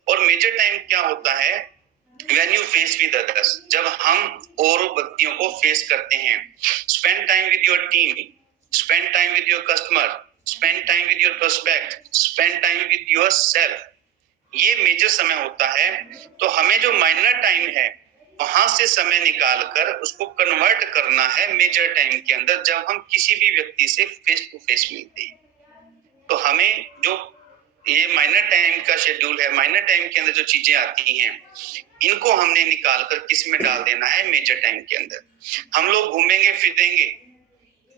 और मेजर टाइम क्या होता है? When you face with others, जब हम और व्यक्तियों को फेस करते हैं। Spend time with your team, spend time with your customer, spend time with your prospect, spend time with your self, ये मेजर समय होता है। तो हमें जो माइनर टाइम है वहां से समय निकालकर उसको कन्वर्ट करना है मेजर टाइम के अंदर, जब हम किसी भी व्यक्ति से फेस टू फेस मिलते हैं। तो हमें जो ये माइनर टाइम का शेड्यूल है, माइनर टाइम के अंदर जो चीजें आती हैं, इनको हमने निकालकर किस में डाल देना है? मेजर टाइम के अंदर। हम लोग घूमेंगे फिरेंगे,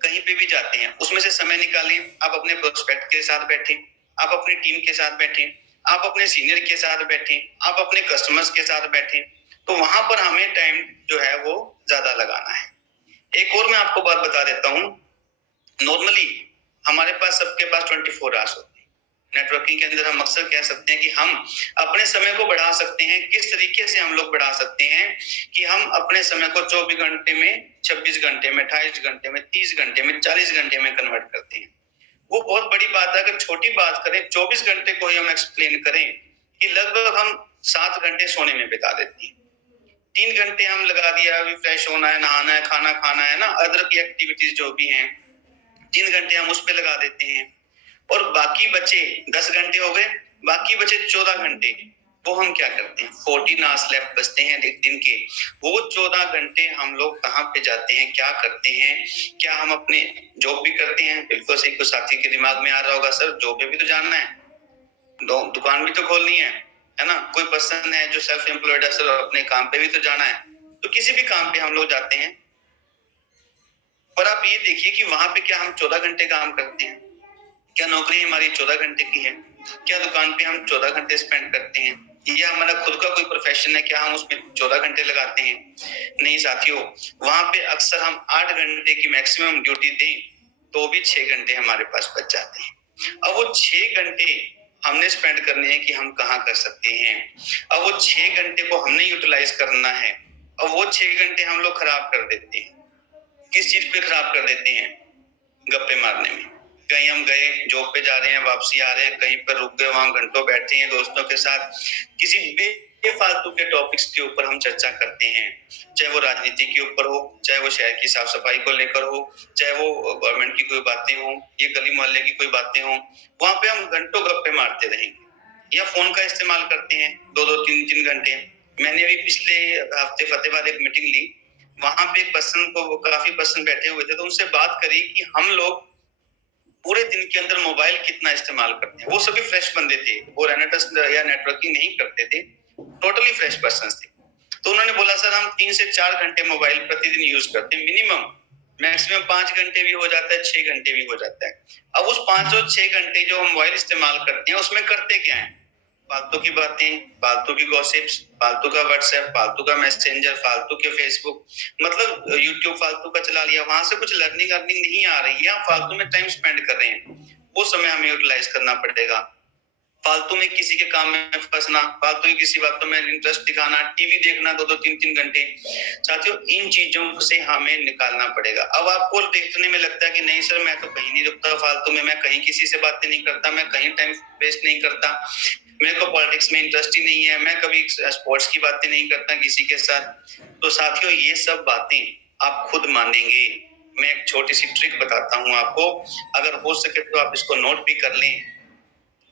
कहीं पे भी जाते हैं, उसमें से समय निकालें। आप अपने प्रोस्पेक्ट के साथ बैठे, आप अपनी टीम के साथ बैठे, आप अपने सीनियर के साथ बैठे, आप अपने कस्टमर्स के साथ बैठे, तो वहां पर हमें टाइम जो है वो ज्यादा लगाना है। एक और मैं आपको बात बता देता हूँ, नॉर्मली हमारे पास सबके पास 24 आवर्स होते हैं। नेटवर्किंग के अंदर हम अक्सर कह सकते हैं कि हम अपने समय को बढ़ा सकते हैं। किस तरीके से हम लोग बढ़ा सकते हैं कि हम अपने समय को 24 घंटे में, 26 घंटे में, 28 घंटे में, 30 घंटे में, 40 घंटे में कन्वर्ट करते हैं। वो बहुत बड़ी बात है। अगर छोटी बात करें, 24 घंटे को ही हम एक्सप्लेन करें कि लगभग हम 7 घंटे सोने में बिता देते हैं, 3 घंटे हम लगा दिया अभी फ्रेश होना है, नहाना है, खाना खाना है ना, अदर की एक्टिविटीज जो भी हैं, 3 घंटे हम उस पर लगा देते हैं। और बाकी बचे 10 घंटे हो गए, बाकी बचे 14 घंटे, वो हम क्या करते हैं? 14 आवर्स लेफ्ट बचते हैं एक दिन के। वो 14 घंटे हम लोग कहाँ पे जाते हैं, क्या करते हैं? क्या हम अपने जॉब भी करते हैं? बिल्कुल सही। कुछ साथी के दिमाग में आ रहा होगा, सर जॉब पे भी तो जाना है, दुकान भी तो खोलनी है ना। कोई पर्सन है जो सेल्फ एम्प्लॉयड है, सर अपने काम पे भी तो जाना है। तो किसी भी काम पे हम लोग जाते हैं, पर आप ये देखिए कि वहां पे क्या हम 14 घंटे काम करते हैं? क्या नौकरी हमारी 14 घंटे की है? क्या दुकान पे हम 14 घंटे स्पेंड करते हैं? या हमारा खुद का कोई प्रोफेशन है, क्या हम उसमें 14 घंटे लगाते हैं? नहीं साथियों, वहां पे अक्सर हम 8 घंटे की मैक्सिमम ड्यूटी दें तो भी 6 घंटे हमारे पास बच जाते हैं। अब वो 6 घंटे हमने स्पेंड करने हैं कि हम कहाँ कर सकते हैं। अब वो 6 घंटे को हमने यूटिलाइज करना है। अब वो 6 घंटे हम लोग खराब कर देते हैं। किस चीज पे खराब कर देते हैं? गप्पे मारने में। कहीं हम गए, जॉब पे जा रहे हैं, वापसी आ रहे हैं, कहीं पर रुक गए, वहां घंटों बैठे हैं दोस्तों के साथ, किसी बेफालतू के टॉपिक्स के ऊपर हम चर्चा करते हैं। चाहे वो राजनीति के ऊपर हो, चाहे वो शहर की साफ सफाई को लेकर हो, चाहे वो गवर्नमेंट की कोई बातें हो, ये गली मोहल्ले की कोई बातें हो, वहां पे हम घंटों गप्पे मारते रहेंगे। या फोन का इस्तेमाल करते हैं 2-2, 3-3 घंटे। मैंने भी पिछले हफ्ते फतेहाबाद एक मीटिंग ली, वहां पे एक पर्सन को, काफी पर्सन बैठे हुए थे, तो उनसे बात करी कि हम लोग पूरे दिन के अंदर मोबाइल कितना इस्तेमाल करते हैं। वो सभी फ्रेश बंदे थे, वो रेनेटस या नेटवर्किंग नहीं करते थे, टोटली फ्रेश पर्सन थे। तो उन्होंने बोला सर हम 3 से 4 घंटे मोबाइल प्रतिदिन यूज करते हैं मिनिमम, मैक्सिमम 5 घंटे भी हो जाता है, 6 घंटे भी हो जाता है। अब उस 5 और 6 घंटे जो हम मोबाइल इस्तेमाल करते हैं उसमें करते क्या है? फालतू की बातें, फालतू की गॉसिप्स, फालतू का व्हाट्सएप, फालतू का मैसेंजर, फालतू के फेसबुक, मतलब यूट्यूब फालतू का चला लिया, वहां से कुछ लर्निंग अर्निंग नहीं आ रही है, आप फालतू में टाइम स्पेंड कर रहे हैं। वो समय हमें यूटिलाइज करना पड़ेगा। फालतू में किसी के काम में फंसना, फालतू की किसी बातों में इंटरेस्ट दिखाना, टीवी देखना 2-2, 3-3 घंटे, साथियों इन चीजों से हमें निकालना पड़ेगा। अब आपको देखने में लगता है कि नहीं सर मैं तो कहीं नहीं रुकता फालतू में, मैं कहीं किसी से बातें नहीं करता, मैं कहीं टाइम वेस्ट नहीं करता, मेरे को पॉलिटिक्स में इंटरेस्ट ही नहीं है, मैं कभी स्पोर्ट्स की बातें नहीं करता किसी के साथ। तो साथियों ये सब बातें आप खुद मानेंगे। मैं एक छोटी सी ट्रिक बताता हूँ आपको, अगर हो सके तो आप इसको नोट भी कर लें।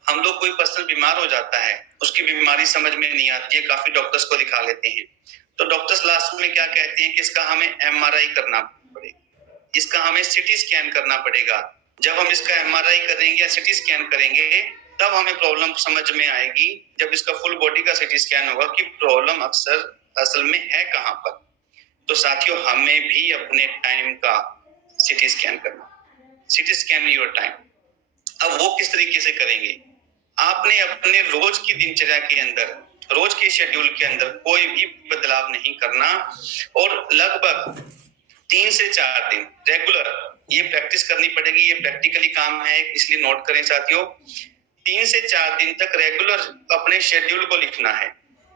हम लोग, कोई पर्सन बीमार हो जाता है, उसकी बीमारी समझ में नहीं आती है, काफी डॉक्टर्स को दिखा लेते हैं, तो डॉक्टर्स लास्ट में क्या कहते हैं कि इसका हमें एमआरआई करना पड़ेगा, इसका हमें सिटी स्कैन करना पड़ेगा। जब हम इसका एमआरआई करेंगे या सिटी स्कैन करेंगे तब हमें प्रॉब्लम समझ में आएगी, जब इसका फुल बॉडी का सिटी स्कैन होगा कि प्रॉब्लम अक्सर असल में है कहां पर। तो साथियों हमें भी अपने टाइम का सिटी स्कैन करना, सिटी स्कैन योर टाइम। अब वो किस तरीके से करेंगे? आपने अपने रोज की दिनचर्या के अंदर, रोज के शेड्यूल के अंदर कोई भी बदलाव नहीं करना, और लगभग 3 से 4 दिन रेगुलर ये प्रैक्टिस करनी पड़ेगी। ये प्रैक्टिकली काम है, इसलिए नोट करें साथियों। 3 से 4 दिन तक रेगुलर अपने शेड्यूल को लिखना है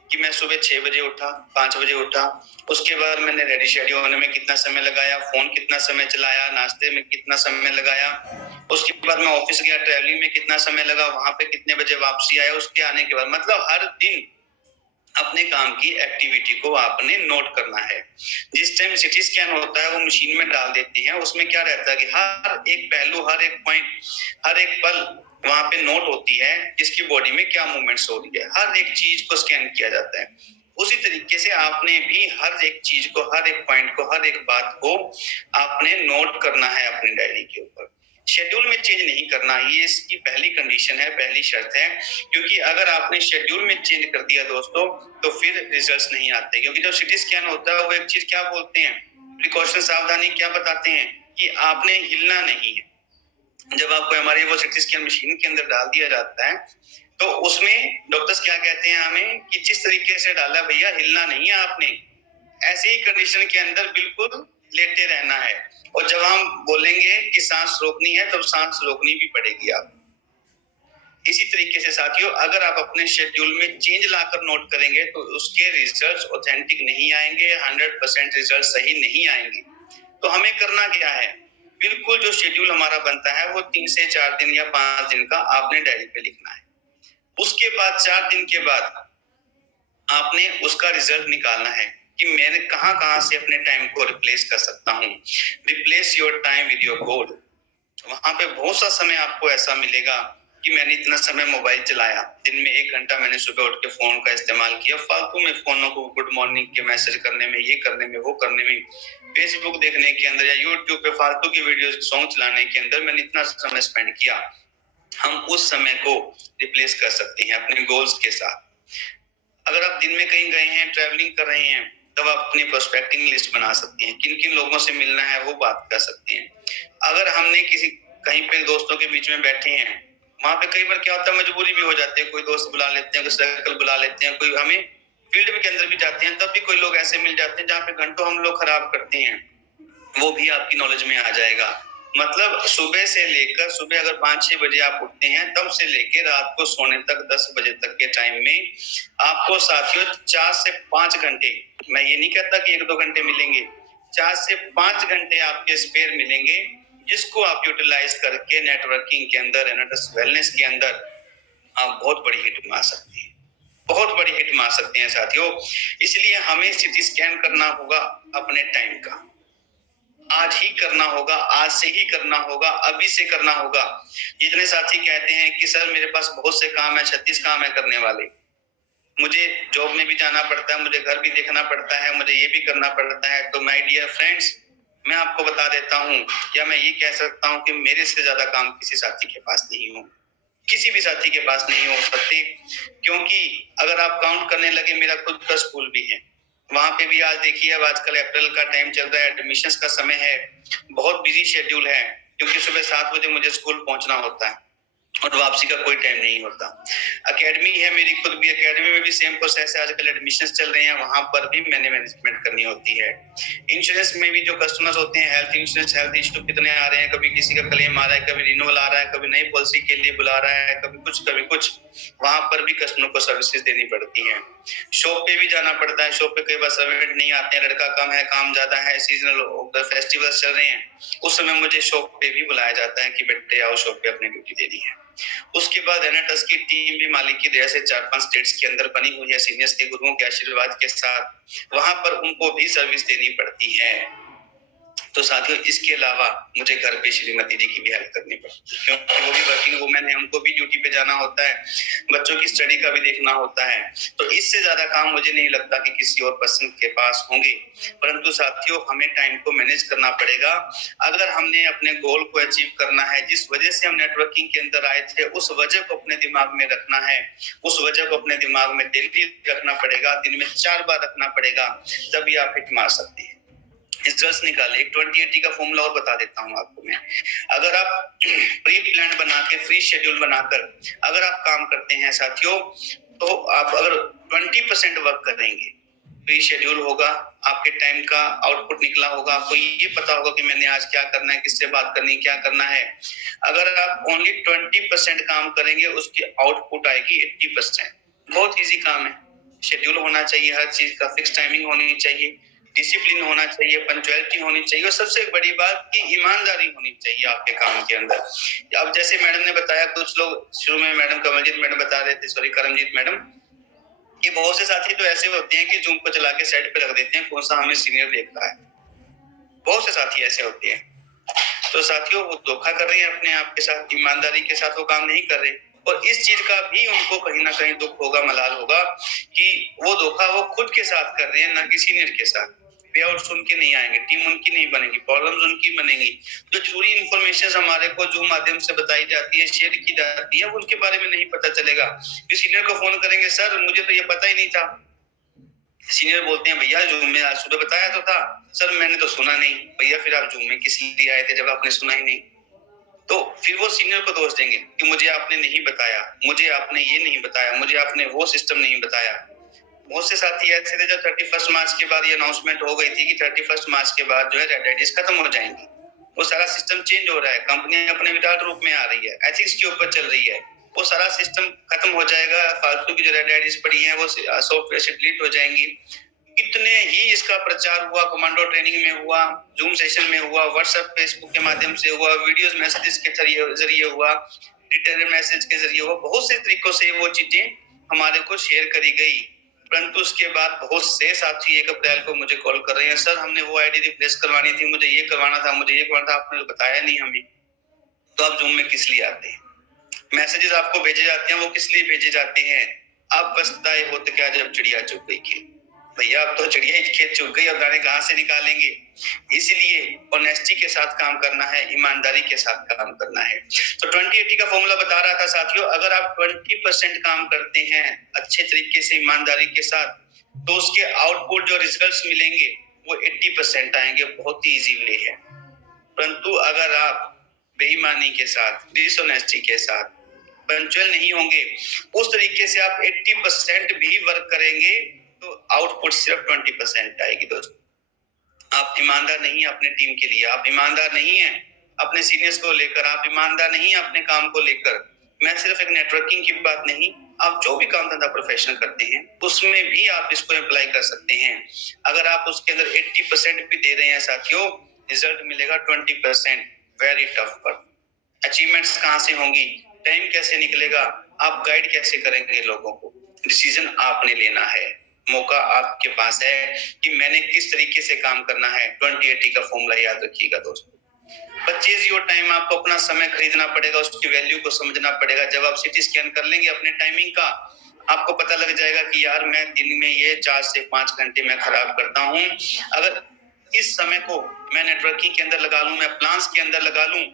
कि मैं सुबह 6 बजे उठा, 5 बजे उठा, उसके बाद मैंने रेडी शेडी होने में कितना समय लगाया, फोन कितना समय चलाया, नाश्ते में कितना समय लगाया, उसके बाद मैं ऑफिस गया, ट्रैवलिंग में कितना समय लगा, वहां पे कितने बजे वापसी आया, उसके आने के बाद मतलब हर दिन अपने काम की एक्टिविटी को आपने नोट करना है। जिस टाइम सिटी स्कैन होता है वो मशीन में डाल देती है, उसमें क्या रहता है कि हर एक पहलू, हर एक पॉइंट, हर एक पल वहां पे नोट होती है जिसकी बॉडी में क्या मूवमेंट्स हो रही है, हर एक चीज को स्कैन किया जाता है। उसी तरीके से आपने भी हर एक चीज को, हर एक पॉइंट को, हर एक बात को आपने नोट करना है अपनी डायरी के ऊपर। शेड्यूल में चेंज नहीं करना, ये इसकी पहली कंडीशन है, पहली शर्त है, क्योंकि अगर आपने शेड्यूल में चेंज कर दिया दोस्तों तो फिर रिजल्ट्स नहीं आते। क्योंकि जब सिटी स्कैन होता है वो एक चीज क्या बोलते हैं, प्रिकॉशन, सावधानी क्या बताते हैं कि आपने हिलना नहीं है। जब आपको हमारे वो सिटी स्कैन मशीन के अंदर डाल दिया जाता है तो उसमें डॉक्टर्स क्या कहते हैं हमें कि जिस तरीके से डाला भैया, हिलना नहीं है आपने, ऐसे ही कंडीशन के अंदर बिल्कुल लेटे रहना है। और जब हम बोलेंगे कि सांस रोकनी है तो सांस रोकनी भी पड़ेगी आप। इसी तरीके से साथियों, अगर आप अपने शेड्यूल में चेंज लाकर नोट करेंगे तो उसके रिजल्ट्स ऑथेंटिक नहीं आएंगे, 100% रिजल्ट सही नहीं आएंगे। तो हमें करना क्या है, बिल्कुल जो शेड्यूल हमारा बनता है वो 3 से 4 दिन या 5 दिन का आपने डायरी पे लिखना है। उसके बाद 4 दिन के बाद आपने उसका रिजल्ट निकालना है कि मैंने कहां कहां से अपने टाइम को रिप्लेस कर सकता हूँ। Replace your time with your goal. वहां पे बहुत सा समय आपको ऐसा मिलेगा कि मैंने इतना समय मोबाइल चलाया, दिन में 1 घंटा मैंने सुबह उठ के फोन का इस्तेमाल किया, फालतू में फोनों को गुड मॉर्निंग के मैसेज करने में, ये करने में, वो करने में, फेसबुक देखने के अंदर या यूट्यूब पे फालतू की वीडियो, सॉन्ग चलाने के अंदर मैंने इतना समय स्पेंड किया। हम उस समय को रिप्लेस कर सकते हैं अपने गोल्स के साथ। अगर आप दिन में कहीं गए हैं, ट्रैवलिंग कर रहे हैं, तब आप अपनी प्रोस्पेक्टिंग लिस्ट बना सकते हैं, किन किन लोगों से मिलना है वो बात कर सकते हैं। अगर हमने किसी कहीं पे दोस्तों के बीच में बैठे हैं, वहां पे कई बार क्या होता है, मजबूरी भी हो जाती है, कोई दोस्त बुला लेते हैं, कोई सर्कल बुला लेते हैं, कोई हमें फील्ड के अंदर भी जाते हैं, तब भी कोई लोग ऐसे मिल जाते हैं जहाँ पे घंटों हम लोग खराब करते हैं, वो भी आपकी नॉलेज में आ जाएगा। मतलब सुबह से लेकर, सुबह अगर 5-6 बजे आप उठते हैं तब से लेकर रात को सोने तक 10 बजे तक के टाइम में आपको साथियों 4 से 5 घंटे, मैं ये नहीं कहता कि 1-2 घंटे मिलेंगे, 4 से 5 घंटे आपके स्पेयर मिलेंगे, जिसको आप यूटिलाइज करके नेटवर्किंग के अंदर, वेलनेस के अंदर आप बहुत बड़ी हिट मार सकते हैं, बहुत बड़ी हिट मार सकते हैं साथियों। इसलिए हमें सिटी स्कैन करना होगा अपने टाइम का, आज ही करना होगा, आज से ही करना होगा, अभी से करना होगा। जितने साथी कहते हैं कि सर मेरे पास बहुत से काम है, 36 काम है करने वाले, मुझे जॉब में भी जाना पड़ता है, मुझे घर भी देखना पड़ता है, मुझे ये भी करना पड़ता है, तो माय डियर फ्रेंड्स, मैं आपको बता देता हूँ, या मैं ये कह सकता हूँ कि मेरे से ज्यादा काम किसी साथी के पास नहीं हो, किसी भी साथी के पास नहीं हो सकते। क्योंकि अगर आप काउंट करने लगे, मेरा खुद का स्कूल भी है, वहां पे भी आज देखिए, अब आजकल अप्रैल का टाइम चल रहा है, एडमिशंस का समय है, बहुत बिजी शेड्यूल है, क्योंकि सुबह 7 बजे मुझे स्कूल पहुंचना होता है और वापसी का कोई टाइम नहीं होता। एकेडमी है मेरी खुद भी, एकेडमी में भी सेम प्रोसेस है, आजकल एडमिशंस चल रहे हैं, वहां पर भी मैंने मैनेजमेंट करनी होती है। इंश्योरेंस में भी जो कस्टमर्स होते हैं, हेल्थ इंश्योरेंस, हेल्थ इश्यू कितने आ रहे हैं, कभी किसी का क्लेम आ रहा है, कभी रिन्यूअल आ रहा है, कभी नई पॉलिसी के लिए बुला रहा है, कभी कुछ, वहां पर भी कस्टमर को सर्विसेज देनी पड़ती है। शॉप पे भी जाना पड़ता है, शॉप पे कई बार सर्वेंट नहीं आते हैं, लड़का कम है, काम ज्यादा है, सीजनल फेस्टिवल्स चल रहे हैं, उस समय मुझे शॉप पे भी बुलाया जाता है कि बेटे आओ शॉप पे अपनी ड्यूटी देनी है। उसके बाद एनाटस की टीम भी मालिक की दया से 4-5 स्टेट्स के अंदर बनी हुई है, सीनियर्स के गुरुओं के आशीर्वाद के साथ, वहां पर उनको भी सर्विस देनी पड़ती है। तो साथियों, इसके अलावा मुझे घर पे श्रीमती जी की भी हेल्प करनी पड़ती है, क्योंकि वो भी वर्किंग वुमेन है, उनको भी ड्यूटी पे जाना होता है, बच्चों की स्टडी का भी देखना होता है। तो इससे ज्यादा काम मुझे नहीं लगता कि किसी और पर्सन के पास होंगे। परंतु साथियों, हमें टाइम को मैनेज करना पड़ेगा। अगर हमने अपने गोल को अचीव करना है, जिस वजह से हम नेटवर्किंग के अंदर आए थे, उस वजह को अपने दिमाग में रखना है, उस वजह को अपने दिमाग में डेली रखना पड़ेगा, दिन में 4 बार रखना पड़ेगा, तभी आप हिट मार सकते हैं। रिजल्ट्स निकाले। एक 20-80 का फॉर्मूला और बता देता हूँ आपको मैं। अगर आप प्री प्लान बना के, फ्री शेड्यूल बनाकर अगर आप काम करते हैं साथियों, तो आप अगर 20% वर्क करेंगे, प्री शेड्यूल होगा, आपके टाइम का आउटपुट निकला होगा, आपको ये पता होगा कि मैंने आज क्या करना है, किससे बात करनी है, क्या करना है। अगर आप ओनली 20% काम करेंगे, उसकी आउटपुट आएगी 80%। बहुत इजी काम है। शेड्यूल होना चाहिए, हर चीज का फिक्स टाइमिंग होनी चाहिए, डिसिप्लिन होना चाहिए, पंक्चुअलिटी होनी चाहिए, और सबसे बड़ी बात की ईमानदारी होनी चाहिए आपके काम के अंदर। अब जैसे मैडम ने बताया, कुछ लोग शुरू में मैडम कमलजीत मैडम बता रहे थे, सॉरी करमजीत मैडम, कि बहुत से साथी तो ऐसे होते हैं कि जूम को चला के साइड पे रख देते हैं, कौन सा हमें सीनियर देख रहा है। बहुत से साथी ऐसे होते हैं। तो साथियों, वो धोखा कर रहे हैं अपने आप के साथ, ईमानदारी के साथ वो काम नहीं कर रहे, और इस चीज का भी उनको कहीं ना कहीं दुख होगा, मलाल होगा कि वो धोखा वो खुद के साथ कर रहे हैं, ना कि सीनियर के साथ। पे आउट उनके नहीं आएंगे, टीम उनकी नहीं बनेगी, प्रॉब्लम्स उनकी बनेंगी। जो जरूरी इन्फॉर्मेशन हमारे को जो माध्यम से बताई जाती है, शेयर की जाती है, उनके बारे में नहीं पता चलेगा। सीनियर को फोन करेंगे, सर मुझे तो ये पता ही नहीं था। सीनियर बोलते हैं, भैया जूम में आज सुबह बताया तो था। सर मैंने तो सुना नहीं। भैया फिर आप जूम में किस लिए आए थे जब आपने सुना ही नहीं? तो फिर वो सीनियर को दोष देंगे कि मुझे आपने नहीं बताया, मुझे आपने ये नहीं बताया, मुझे आपने वो सिस्टम नहीं बताया। बहुत से साथी ऐसे थे, जब 31 मार्च के बाद ये अनाउंसमेंट हो गई थी कि 31 मार्च के बाद जो है रेड आईडीज खत्म हो जाएंगी, वो सारा सिस्टम चेंज हो रहा है, कंपनी अपने विराट रूप में आ रही है, एथिक्स के ऊपर चल रही है, वो सारा सिस्टम खत्म हो जाएगा, फालतू की जो रेड आईडीज पड़ी हैं वो सॉफ्टवेयर से डिलीट हो जाएंगी। कितने ही इसका प्रचार हुआ, कमांडो ट्रेनिंग में हुआ, जूम सेशन में हुआ, व्हाट्सएप फेसबुक के माध्यम से हुआ, वीडियोस मैसेजेस के जरिए हुआ, रिटर्न मैसेज के जरिए हुआ, बहुत से तरीकों से वो चीजें हमारे को शेयर करी गई। परंतु उसके बाद बहुत से साथी 1 अप्रैल को मुझे कॉल कर रहे हैं, सर हमने वो आईडी रिप्लेस करवानी थी, मुझे ये करवाना था, मुझे ये करवाना था, आपने बताया नहीं हमें, तो आप जूम में किस लिए आते हैं? मैसेजेस आपको भेजे जाते हैं, वो किस लिए भेजे जाते हैं? आप पछताए होते क्या जब चिड़िया चुग गई खेत। भैया अब तो चिड़िया ही खेत चुग गई, अब दाने कहाँ से निकालेंगे? इसलिए ऑनेस्टी के साथ काम करना है, ईमानदारी के साथ काम करना है। तो 2080 का फॉर्मूला बता रहा था साथियों, अगर आप 20% काम करते हैं अच्छे तरीके से, ईमानदारी के साथ, तो उसके आउटपुट जो रिजल्ट्स मिलेंगे वो 80% आएंगे। बहुत ही इजी वे है। परंतु अगर आप बेईमानी के साथ, डिसऑनेस्टी के साथ, पंक्चुअल नहीं होंगे, उस तरीके से आप 80% भी वर्क करेंगे तो आउटपुट सिर्फ 20% आएगी। दोस्तों, आप ईमानदार नहीं है अपने टीम के लिए, आप ईमानदार नहीं है अपने सीनियर्स को लेकर, आप ईमानदार नहीं है अपने काम को लेकर। मैं सिर्फ एक नेटवर्किंग की बात नहीं, आप जो भी काम धंधा प्रोफेशनल करते हैं उसमें भी आप इसको अप्लाई कर सकते हैं। अगर आप उसके अंदर 80% भी दे रहे हैं साथियों, रिजल्ट मिलेगा 20%। Very tough work. अचीवमेंट्स कहाँ से होंगी, टाइम कैसे निकलेगा, आप गाइड कैसे करेंगे लोगों को? डिसीजन आपने लेना है, मौका आपके पास है कि मैंने किस तरीके से काम करना है। 2080 का फॉर्मूला याद रखिएगा दोस्तों। परचेज योर टाइम, आपको अपना समय खरीदना पड़ेगा, उसकी वैल्यू को समझना पड़ेगा। जब आप सिटी स्कैन कर लेंगे अपने टाइमिंग का, आपको पता लग जाएगा कि यार मैं दिन में ये 4 से 5 घंटे मैं खराब करता हूँ। अगर इस समय को मैं नेटवर्किंग के अंदर लगा लूं, मैं प्लान्स के अंदर लगा लूं,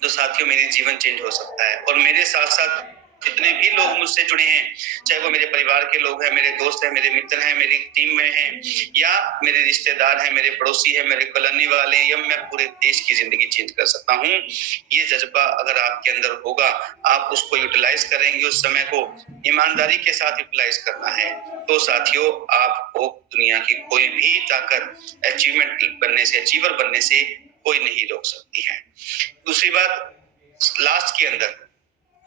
तो साथियों मेरी जीवन चेंज हो सकता है। और मेरे साथ साथ जितने भी लोग मुझसे जुड़े हैं, चाहे वो मेरे परिवार के लोग हैं, मेरे दोस्त हैं, मेरे मित्र हैं, मेरी टीम में हैं, या मेरे रिश्तेदार हैं, मेरे पड़ोसी हैं, मेरे कॉलोनी वाले हैं, या मैं पूरे देश की जिंदगी चेंज कर सकता हूँ। ये जज्बा अगर आपके अंदर होगा, आप उसको यूटिलाइज करेंगे, उस समय को ईमानदारी के साथ यूटिलाइज करना है, तो साथियों आपको दुनिया की कोई भी ताकत अचीवमेंट बनने से, अचीवर बनने से कोई नहीं रोक सकती है। दूसरी बात, लास्ट के अंदर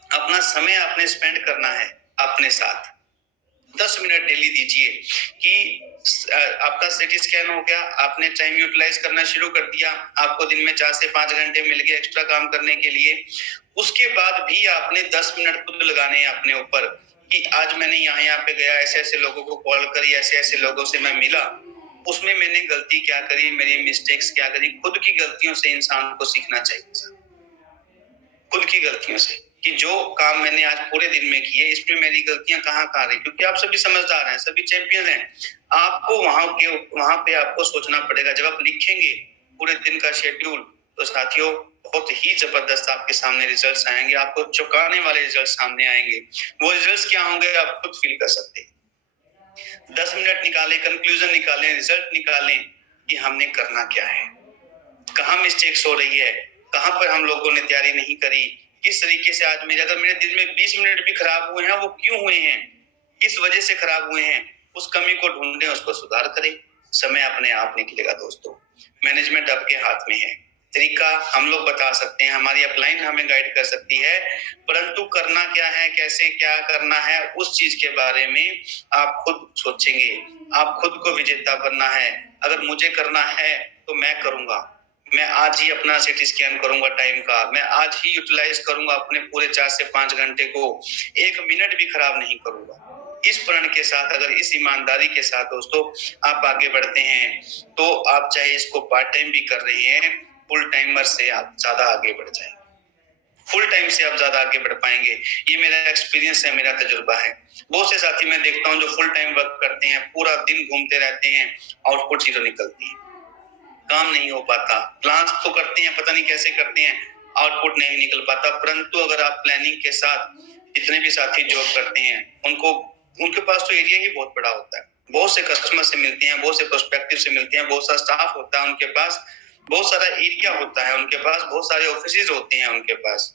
अपना समय आपने स्पेंड करना है अपने साथ। 10 मिनट डेली दीजिए कि आपका सिटी स्कैन हो गया, आपने टाइम यूटिलाइज करना शुरू कर दिया, आपको दिन में 4 से 5 घंटे मिल गए एक्स्ट्रा काम करने के लिए। उसके बाद भी आपने 10 मिनट खुद लगाने हैं अपने ऊपर कि आज मैंने यहाँ पे गया, ऐसे ऐसे लोगों को कॉल करी, ऐसे ऐसे लोगों से मैं मिला, उसमें मैंने गलती क्या करी, मेरी मिस्टेक्स क्या करी। खुद की गलतियों से इंसान को सीखना चाहिए, खुद की गलतियों से, कि जो काम मैंने आज पूरे दिन में किए, इसमें मेरी गलतियां कहाँ रही। क्योंकि आप सभी समझदार हैं, सभी चैंपियन हैं, आपको वहां पे आपको सोचना पड़ेगा। जब आप लिखेंगे पूरे दिन का शेड्यूल, तो साथियों बहुत ही जबरदस्त आपके सामने रिजल्ट्स आएंगे, आपको चौंकाने वाले रिजल्ट सामने आएंगे। वो रिजल्ट्स क्या होंगे आप खुद फील कर सकते हैं। 10 मिनट निकालें, कंक्लूजन निकालें, रिजल्ट निकालें कि हमने करना क्या है, कहाँ मिस्टेक्स हो रही है, कहाँ पर हम लोगों ने तैयारी नहीं करी, किस तरीके से आज अगर मेरे दिन में 20 मिनट भी खराब हुए हैं, वो क्यों हुए हैं, किस वजह से खराब हुए हैं, उस कमी को ढूंढें, उसको सुधार करें, समय अपने आप निकलेगा दोस्तों। मैनेजमेंट आपके हाथ में है, तरीका हम लोग बता सकते हैं, हमारी अपलाइन हमें गाइड कर सकती है, परंतु करना क्या है, कैसे क्या करना है, उस चीज के बारे में आप खुद सोचेंगे। आप खुद को विजेता बनना है। अगर मुझे करना है तो मैं करूंगा, मैं आज ही अपना सीटी स्कैन करूंगा टाइम का, मैं आज ही यूटिलाइज करूंगा अपने पूरे 4 से 5 घंटे को, 1 मिनट भी खराब नहीं करूंगा। इस प्रण के साथ, अगर इस ईमानदारी के साथ दोस्तों आप आगे बढ़ते हैं, तो आप चाहे इसको पार्ट टाइम भी कर रहे हैं, फुल टाइमर से आप ज्यादा आगे बढ़ जाएंगे, फुल टाइम से आप ज्यादा आगे बढ़ पाएंगे। ये मेरा एक्सपीरियंस है, मेरा तजुर्बा है। बहुत से साथी मैं देखता हूँ जो फुल टाइम वर्क करते हैं, पूरा दिन घूमते रहते हैं, आउटपुट जीरो निकलती है, काम नहीं हो पाता। प्लान्स तो करते हैं, पता नहीं कैसे करते हैं, आउटपुट नहीं निकल पाता। परंतु अगर आप प्लानिंग के साथ, जितने भी साथी जॉब करते हैं, उनके पास तो एरिया ही बहुत बड़ा होता है, बहुत से कस्टमर से मिलते हैं, बहुत से प्रोस्पेक्टिव से मिलते हैं, बहुत सारा स्टाफ होता है उनके पास, बहुत सारा एरिया होता है उनके पास, बहुत सारे ऑफिसेज होते हैं उनके पास।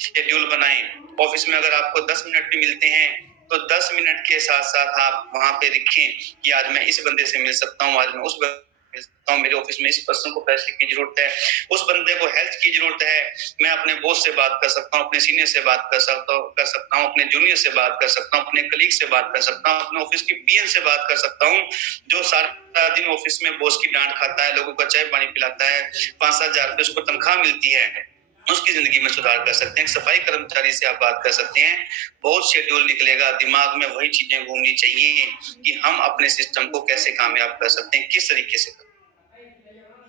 शेड्यूल बनाएं। ऑफिस में अगर आपको 10 मिनट भी मिलते हैं तो 10 मिनट के साथ साथ आप वहां पे लिखें कि आज मैं इस बंदे से मिल सकता हूँ, आज मैं उस मिल सकता हूँ, मेरे ऑफिस में इस पर्सन को पैसे की जरूरत है, उस बंदे को हेल्थ की जरूरत है, मैं अपने बॉस से बात कर सकता हूँ, अपने सीनियर से बात कर सकता हूँ, अपने जूनियर से बात कर सकता हूँ, अपने कलीग से बात कर सकता हूँ, अपने ऑफिस की पीएन से बात कर सकता हूँ, जो सारा दिन ऑफिस में बॉस की डांट खाता है, लोगों को चाय पानी पिलाता है, 5-7 हजार रुपये उसको तनख्वाह मिलती है, उसकी जिंदगी में सुधार कर सकते हैं। सफाई कर्मचारी से आप बात कर सकते हैं, बहुत शेड्यूल निकलेगा। दिमाग में वही चीजें घूमनी चाहिए कि हम अपने सिस्टम को कैसे कामयाब कर सकते हैं, किस तरीके से।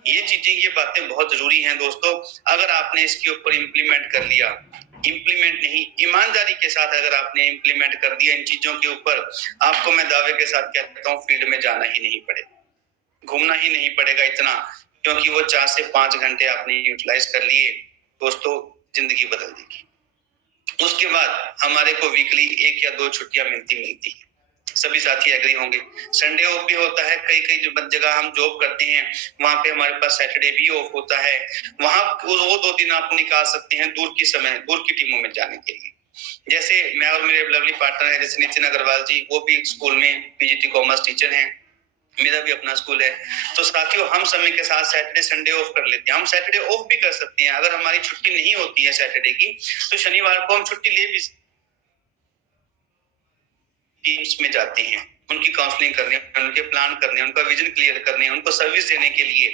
ये चीजें, ये बातें बहुत जरूरी हैं दोस्तों। अगर आपने इसके ऊपर इम्प्लीमेंट कर लिया, इम्प्लीमेंट नहीं, ईमानदारी के साथ अगर आपने इम्प्लीमेंट कर दिया इन चीजों के ऊपर, आपको मैं दावे के साथ कहता हूँ फील्ड में जाना ही नहीं पड़ेगा, घूमना ही नहीं पड़ेगा इतना, क्योंकि वो 4 से 5 घंटे आपने यूटिलाइज कर लिए दोस्तों, जिंदगी बदल देगी। उसके बाद हमारे को वीकली 1 या 2 छुट्टियां मिलती है, सभी साथी एग्री होंगे। संडे ऑफ भी होता है, कई जगह हम जॉब करते हैं, वहां पे हमारे पास सैटरडे भी ऑफ होता है, वहां वो 2 दिन आप निकाल सकते हैं दूर की टीमों में जाने के लिए। जैसे मैं और मेरे लवली पार्टनर है, जैसे नितिन अग्रवाल जी, वो भी स्कूल में पीजीटी कॉमर्स टीचर हैं, मेरा भी अपना स्कूल है, तो साथियों हम समय के साथ सैटरडे संडे ऑफ कर लेते हैं। हम सैटरडे ऑफ भी कर सकते हैं, अगर हमारी छुट्टी नहीं होती है सैटरडे की, तो शनिवार को हम छुट्टी ले भी टीम्स में जाते हैं, उनकी काउंसलिंग करने, उनके प्लान करने, उनका विजन क्लियर करने, उनको सर्विस देने के लिए।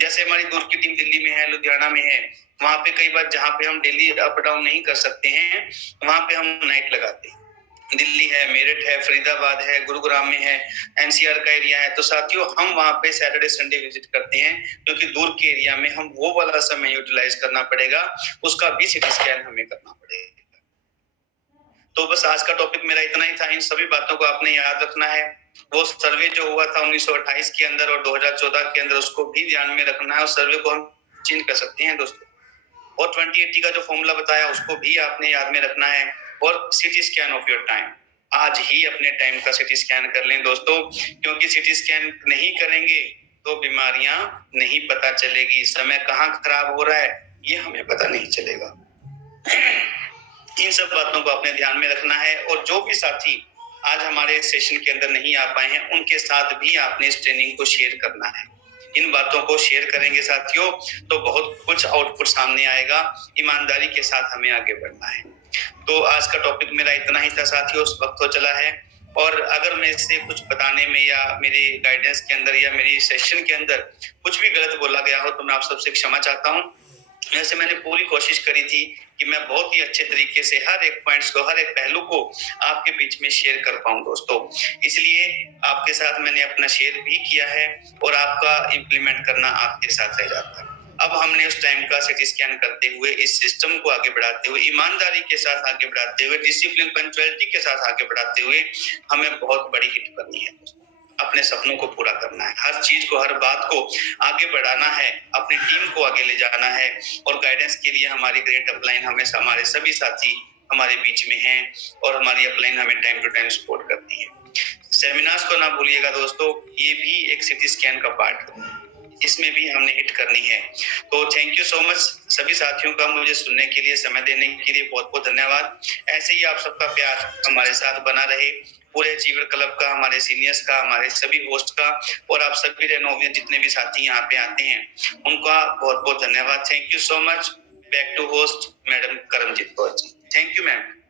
जैसे हमारी दूर की टीम दिल्ली में है, लुधियाना में है, वहां पे कई बार जहाँ पे हम डेली अप डाउन नहीं कर सकते हैं, वहां पे हम नाइट लगाते हैं। दिल्ली है, मेरठ है, फरीदाबाद है, गुरुग्राम में है, एनसीआर का एरिया है, तो साथियों हम वहां पे सैटरडे संडे विजिट करते हैं, क्योंकि दूर के एरिया में हम वो वाला समय यूटिलाइज करना पड़ेगा, उसका भी सीटी स्कैन हमें करना पड़ेगा। तो बस आज का टॉपिक मेरा इतना ही था। इन सभी बातों को आपने याद रखना है। वो सर्वे जो हुआ था 1928 के अंदर और 2014 के अंदर, उसको भी ध्यान में रखना है, और सर्वे को हम चेंज कर सकते हैं दोस्तों। और 2080 का जो फॉर्मूला बताया उसको भी आपने याद में रखना है। और CT scan of your time, आज ही अपने टाइम का सीटी स्कैन कर लें दोस्तों, क्योंकि सीटी स्कैन नहीं करेंगे तो बीमारियां नहीं पता चलेगी, समय कहाँ खराब हो रहा है ये हमें पता नहीं चलेगा। इन सब बातों को अपने ध्यान में रखना है। और जो भी साथी आज हमारे सेशन के अंदर नहीं आ पाए हैं, उनके साथ भी आपने इस ट्रेनिंग को शेयर करना है। इन बातों को शेयर करेंगे साथियों तो बहुत कुछ आउटपुट सामने आएगा। ईमानदारी के साथ हमें आगे बढ़ना है। तो आज का टॉपिक मेरा इतना ही था साथियों, उस वक्त तो चला है। और अगर मैं इससे कुछ बताने में या मेरे गाइडेंस के अंदर या मेरी सेशन के अंदर कुछ भी गलत बोला गया हो तो मैं आप सबसे क्षमा चाहता हूँ। वैसे मैंने पूरी कोशिश करी थी कि मैं बहुत ही अच्छे तरीके से हर एक पॉइंट्स को, हर एक पहलू को आपके बीच में शेयर कर पाऊं दोस्तों, इसलिए आपके साथ मैंने अपना शेयर भी किया है और आपका इम्प्लीमेंट करना आपके साथ रह जाता है। अब हमने उस टाइम का सीटी स्कैन करते हुए, इस सिस्टम को आगे बढ़ाते हुए, ईमानदारी के साथ आगे बढ़ाते हुए, डिसिप्लिन पंक्चुअलिटी के साथ आगे बढ़ाते हुए हमें बहुत बड़ी हिट करनी है। अपने सपनों को पूरा करना है, हर चीज को, हर बात को आगे बढ़ाना है, अपनी टीम को आगे ले जाना है। और गाइडेंस के लिए हमारी ग्रेट अपलाइन, हमेशा हमारे सभी साथी हमारे बीच में हैं और हमारी अपलाइन हमें टाइम टू टाइम सपोर्ट करती है। सेमिनार्स को ना भूलिएगा दोस्तों, ये भी एक सीटी स्कैन का पार्ट है, इसमें भी हमने हिट करनी है। तो थैंक यू सो मच सभी साथियों का, मुझे सुनने के लिए, समय देने के लिए बहुत बहुत धन्यवाद। ऐसे ही आप सबका प्यार हमारे साथ बना रहे। पूरे अचीवर क्लब का, हमारे सीनियर्स का, हमारे सभी होस्ट का और आप सभी रेनोवियन जितने भी साथी यहाँ पे आते हैं उनका बहुत बहुत धन्यवाद। Thank you so much. Back to host madam Karamjit Kaur ji. Thank you ma'am.